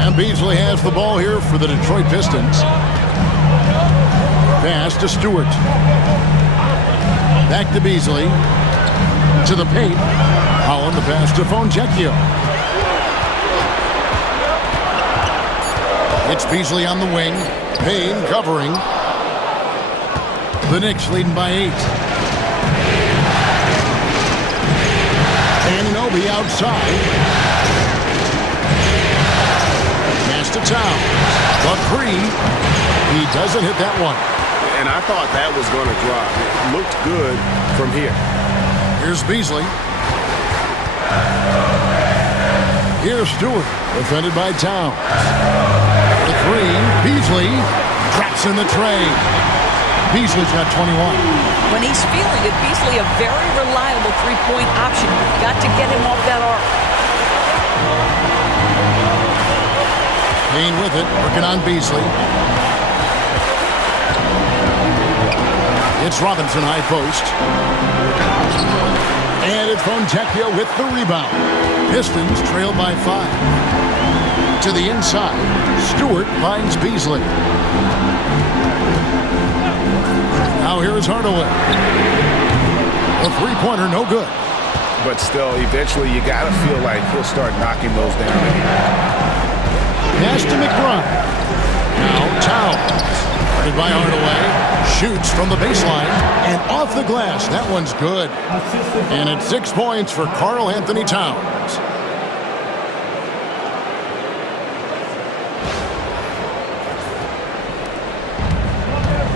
And Beasley has the ball here for the Detroit Pistons. Pass to Stewart. Back to Beasley. To the paint. Holland the pass to Fontecchio. It's Beasley on the wing. Payne covering. The Knicks leading by 8. Anunoby outside. Pass to Towns. The 3. He doesn't hit that one. And I thought that was going to drop. It looked good from here. Here's Beasley. Here's Stewart. Defended by Towns. The 3. Beasley traps in the tray. Beasley's got 21. When he's feeling it, Beasley a very reliable three-point option. You've got to get him off that arc. Payne with it, working on Beasley. It's Robinson high post. And it's Fontecchio with the rebound. Pistons trail by 5. To the inside, Stewart finds Beasley. Now here is Hardaway. A three-pointer, no good. But still, eventually you got to feel like he'll start knocking those down. Pass to McBride. Now Towns. Guarded by Hardaway. Shoots from the baseline and off the glass. That one's good. And it's 6 points for Karl Anthony Towns.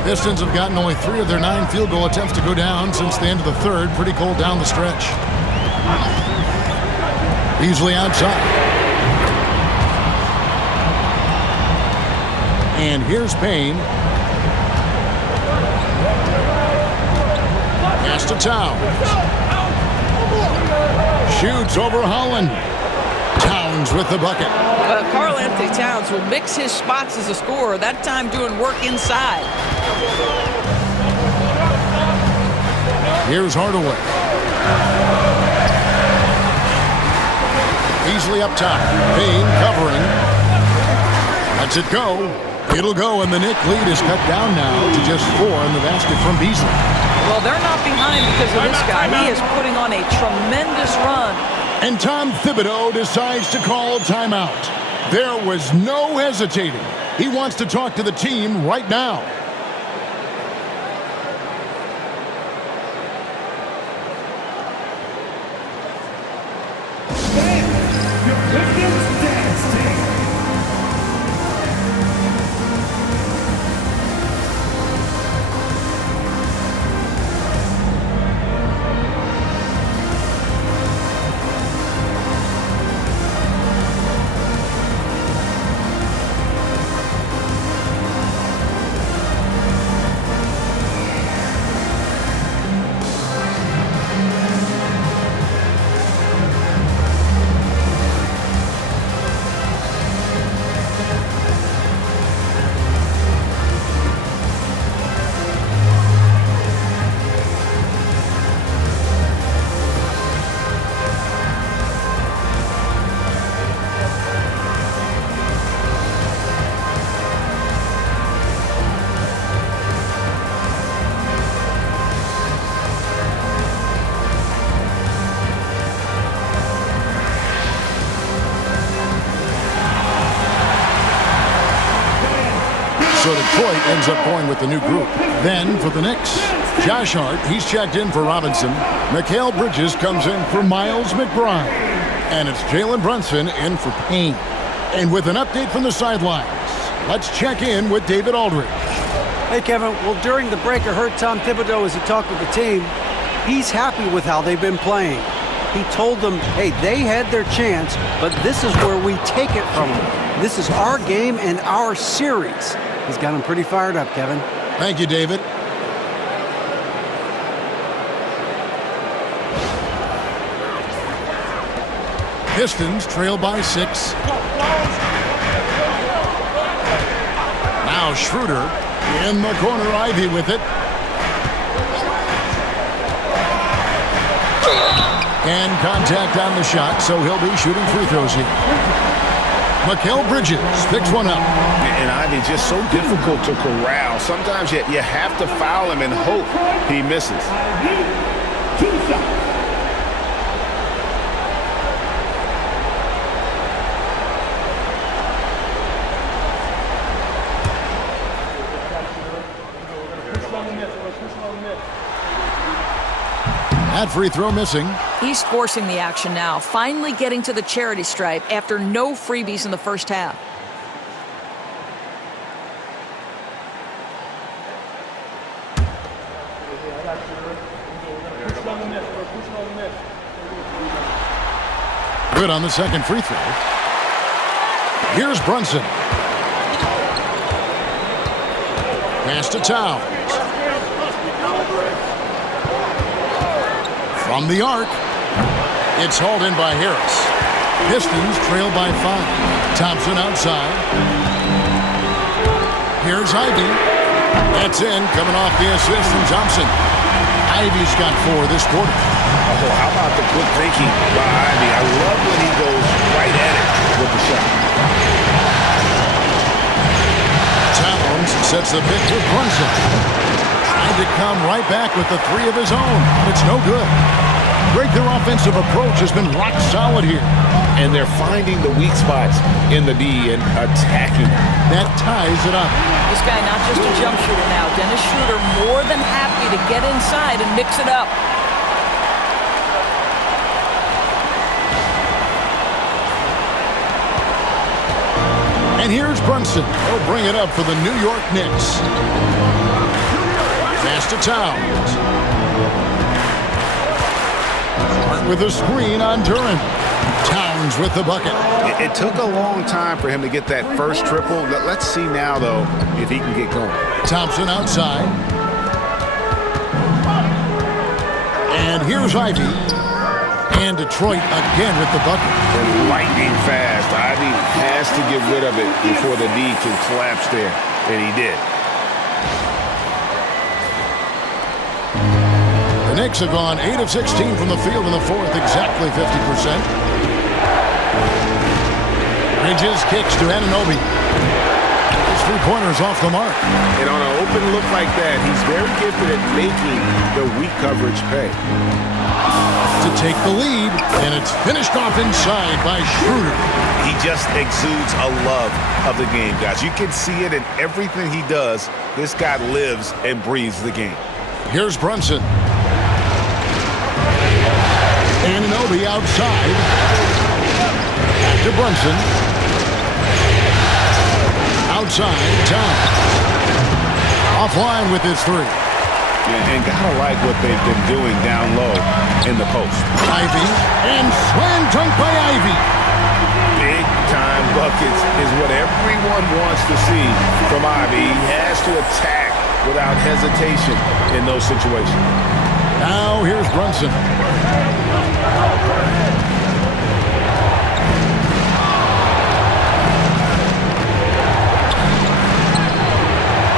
Pistons have gotten only 3 of their 9 field goal attempts to go down since the end of the third. Pretty cold down the stretch. Beasley outside. And here's Payne. Pass to Towns. Shoots over Holland. Towns with the bucket. Karl Anthony Towns will mix his spots as a scorer, that time doing work inside. Here's Hardaway. Beasley up top. Payne covering. Lets it go. It'll go, and the Knicks lead is cut down now to just 4 in the basket from Beasley. Well, they're not behind because of this guy. He is putting on a tremendous run. And Tom Thibodeau decides to call timeout. There was no hesitating. He wants to talk to the team right now. So Detroit ends up going with the new group. Then for the Knicks, Josh Hart, he's checked in for Robinson. Mikal Bridges comes in for Miles McBride. And it's Jalen Brunson in for Payne. And with an update from the sidelines, let's check in with David Aldridge. Hey, Kevin. Well, during the break, I heard Tom Thibodeau as he talked with the team. He's happy with how they've been playing. He told them, hey, they had their chance, but this is where we take it from them. This is our game and our series. He's got him pretty fired up, Kevin. Thank you, David. Pistons trail by 6. Now Schroeder in the corner. Ivy with it. And contact on the shot, so he'll be shooting free throws here. Mikal Bridges picks one up. And Ivy just so difficult to corral. Sometimes you have to foul him and hope he misses. That free throw missing. He's forcing the action now, finally getting to the charity stripe after no freebies in the first half. Good on the second free throw. Here's Brunson. Pass to Towns. From the arc, it's hauled in by Harris. Pistons trail by 5. Thompson outside. Here's Ivy. That's in, coming off the assist from Thompson. Ivy's got 4 this quarter. Oh, how about the quick thinking by Ivy? I love when he goes right at it with the shot. Towns sets the pick for Brunson. Trying to come right back with the 3 of his own. It's no good. Great, their offensive approach has been rock solid here. And they're finding the weak spots in the D and attacking. That ties it up. This guy not just a jump shooter now. Dennis Schroeder more than happy to get inside and mix it up. And here's Brunson. He'll bring it up for the New York Knicks. Pass to Towns. With a screen on Duran. Towns with the bucket. It took a long time for him to get that first triple. Let's see now, though, if he can get going. Thompson outside. And here's Ivy. And Detroit again with the bucket. And lightning fast. Ivy has to get rid of it before the D can collapse there. And he did. The Knicks have gone 8 of 16 from the field in the fourth, exactly 50%. Bridges kicks to Anunoby. His 3-pointers off the mark. And on an open look like that, he's very gifted at making the weak coverage pay. To take the lead, and it's finished off inside by Schroeder. He just exudes a love of the game, guys. You can see it in everything he does. This guy lives and breathes the game. Here's Brunson. Anunoby outside. Back to Brunson. Outside, Towns. Offline with his 3. And gotta like what they've been doing down low in the post. Ivy, and slam dunk by Ivy. Big time buckets is what everyone wants to see from Ivy. He has to attack without hesitation in those situations. Now here's Brunson.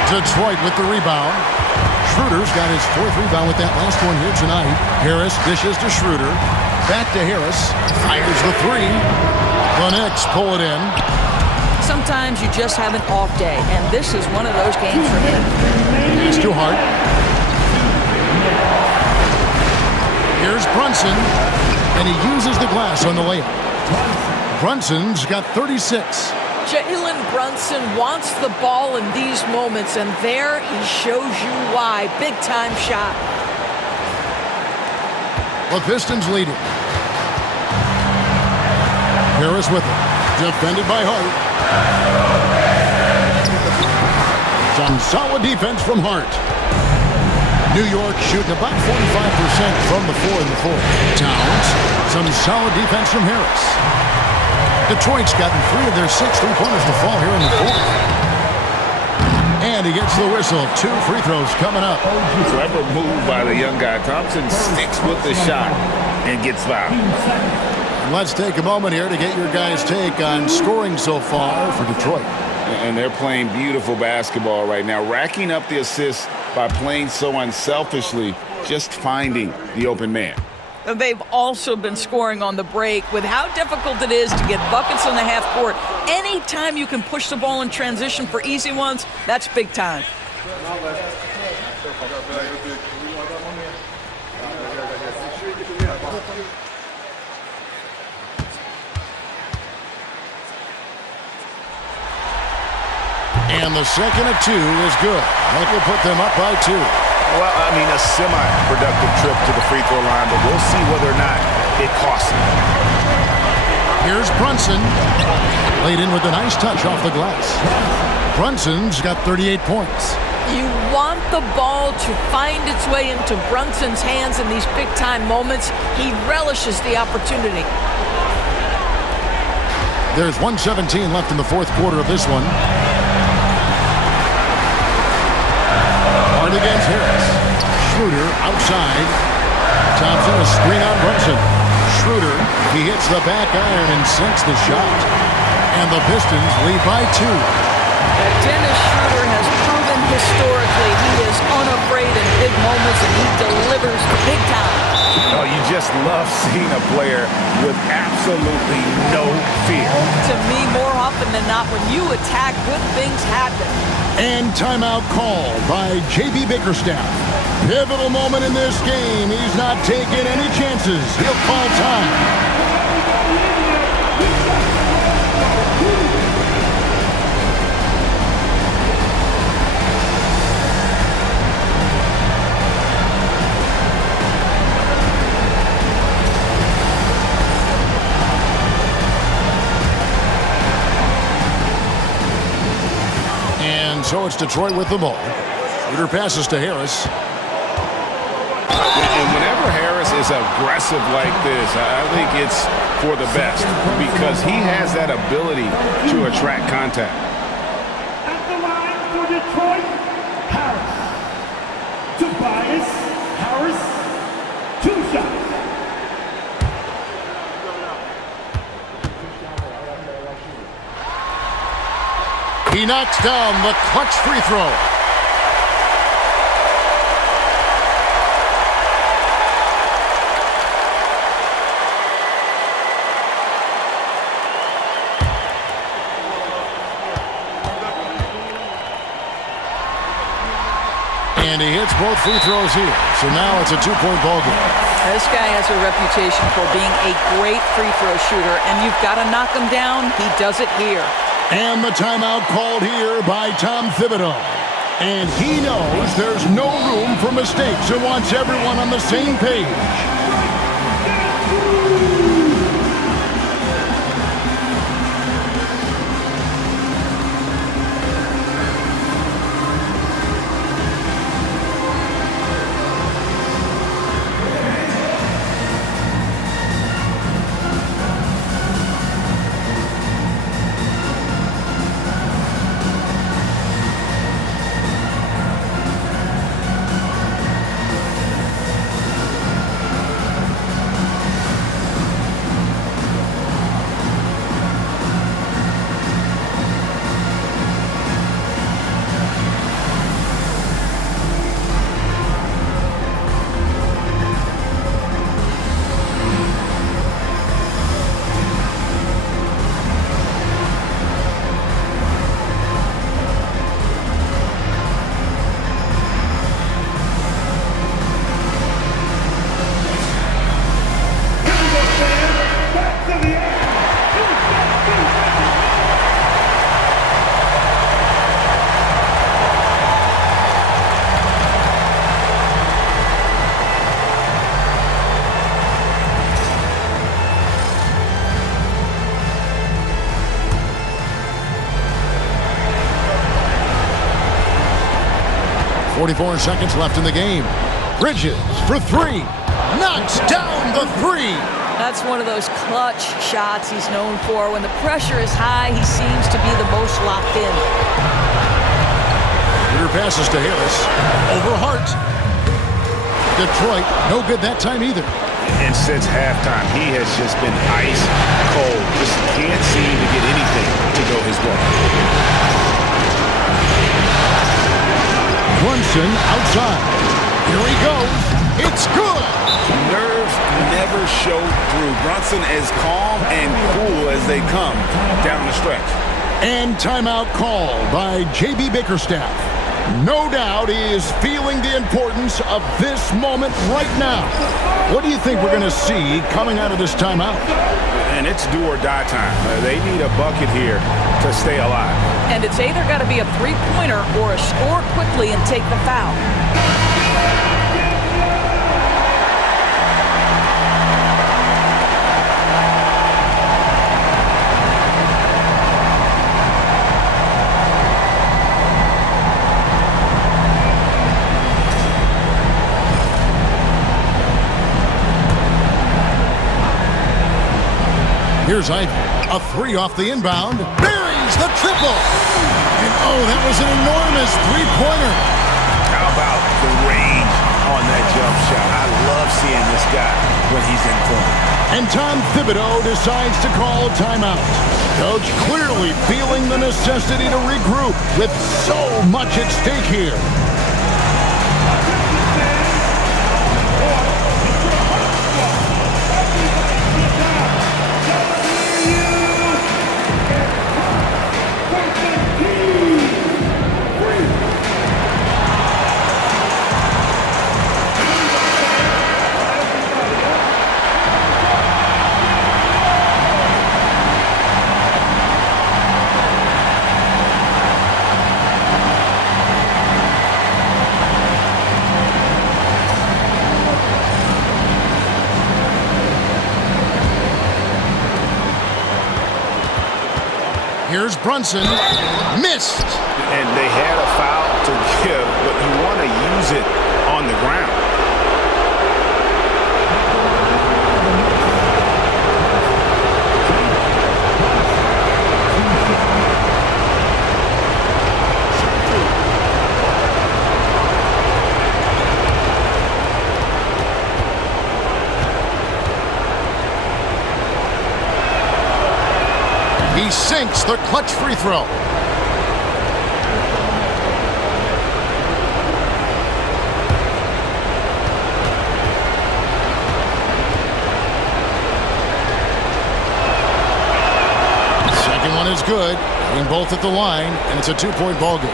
Detroit with the rebound. Schroeder's got his 4th rebound with that last one here tonight. Harris dishes to Schroeder. Back to Harris. Fires the 3. The Knicks pull it in. Sometimes you just have an off day, and this is one of those games for him. Pass to Hart. Here's Brunson, and he uses the glass on the layup. Brunson's got 36. Jalen Brunson wants the ball in these moments, and there he shows you why. Big-time shot. The Pistons leading. Harris with it. Defended by Hart. Some solid defense from Hart. New York shooting about 45% from the floor in the fourth. Towns. Some solid defense from Harris. Detroit's gotten 3 of their 6 3-pointers to fall here in the fourth. And he gets the whistle. 2 free throws coming up. Clever move by the young guy. Thompson sticks with the shot and gets fouled. Let's take a moment here to get your guys' take on scoring so far for Detroit. And they're playing beautiful basketball right now, racking up the assists by playing so unselfishly, just finding the open man. They've also been scoring on the break. With how difficult it is to get buckets on the half court, anytime you can push the ball in transition for easy ones, that's big time. And the second of 2 is good. That will put them up by 2. Well, I mean, a semi-productive trip to the free throw line, but we'll see whether or not it costs him. Here's Brunson. Laid in with a nice touch off the glass. Brunson's got 38 points. You want the ball to find its way into Brunson's hands in these big-time moments. He relishes the opportunity. There's 1:17 left in the fourth quarter of this one. Hart against Harris. Schroeder outside. Thompson a screen on Brunson. Schroeder, he hits the back iron and sinks the shot. And the Pistons lead by 2. Dennis Schroeder has proven historically he is unafraid in big moments, and he delivers big time. Oh, you just love seeing a player with absolutely no fear. To me, more often than not, when you attack, good things happen. And timeout called by J.B. Bickerstaff. Pivotal moment in this game. He's not taking any chances. He'll call time. So it's Detroit with the ball. Schroeder passes to Harris. And whenever Harris is aggressive like this, I think it's for the best because he has that ability to attract contact. At the line for Detroit, Harris. Tobias Harris, 2 shots. He knocks down the clutch free throw. And he hits both free throws here. So now it's a 2-point ball game. This guy has a reputation for being a great free throw shooter, and you've got to knock him down. He does it here. And the timeout called here by Tom Thibodeau. And he knows there's no room for mistakes and wants everyone on the same page. 44 seconds left in the game. Bridges for three. Knocks down the three. That's one of those clutch shots he's known for. When the pressure is high, he seems to be the most locked in. Peter passes to Harris. Over Hart. Detroit, no good that time either. And since halftime, he has just been ice cold. Just can't seem to get anything to go his way. Brunson outside. Here he goes. It's good. Nerves never show through. Brunson as calm and cool as they come down the stretch. And timeout called by J.B. Bickerstaff. No doubt he is feeling the importance of this moment right now. What do you think we're going to see coming out of this timeout? And it's do or die time. They need a bucket here to stay alive. And it's either got to be a three-pointer or a score quickly and take the foul. Here's Ivy. A three off the inbound. Buries the triple. And oh, that was an enormous three-pointer. How about the range on that jump shot? I love seeing this guy when he's in form. And Tom Thibodeau decides to call timeout. Coach clearly feeling the necessity to regroup with so much at stake here. Here's Brunson. Missed. And they had a foul to give, but you want to use it on the ground. He sinks the clutch free throw. Second one is good. Hitting both at the line, and it's a two-point ball game.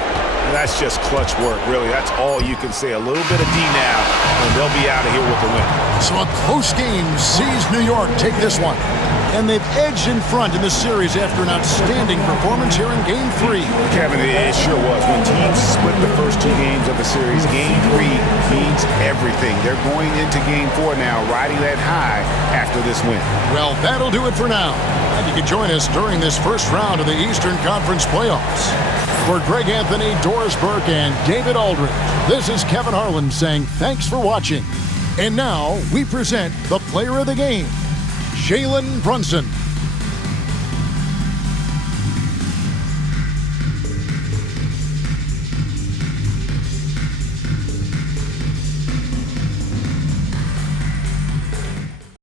That's just clutch work, really. That's all you can say. A little bit of D now, and they'll be out of here with the win. So a close game sees New York take this one. And they've edged in front in the series after an outstanding performance here in Game 3. Kevin, it sure was. When teams split the first two games of the series, Game 3 means everything. They're going into Game 4 now, riding that high after this win. Well, that'll do it for now. And you can join us during this first round of the Eastern Conference playoffs. For Greg Anthony, Doris Burke, and David Aldridge, this is Kevin Harlan saying thanks for watching. And now we present the player of the game, Jalen Brunson.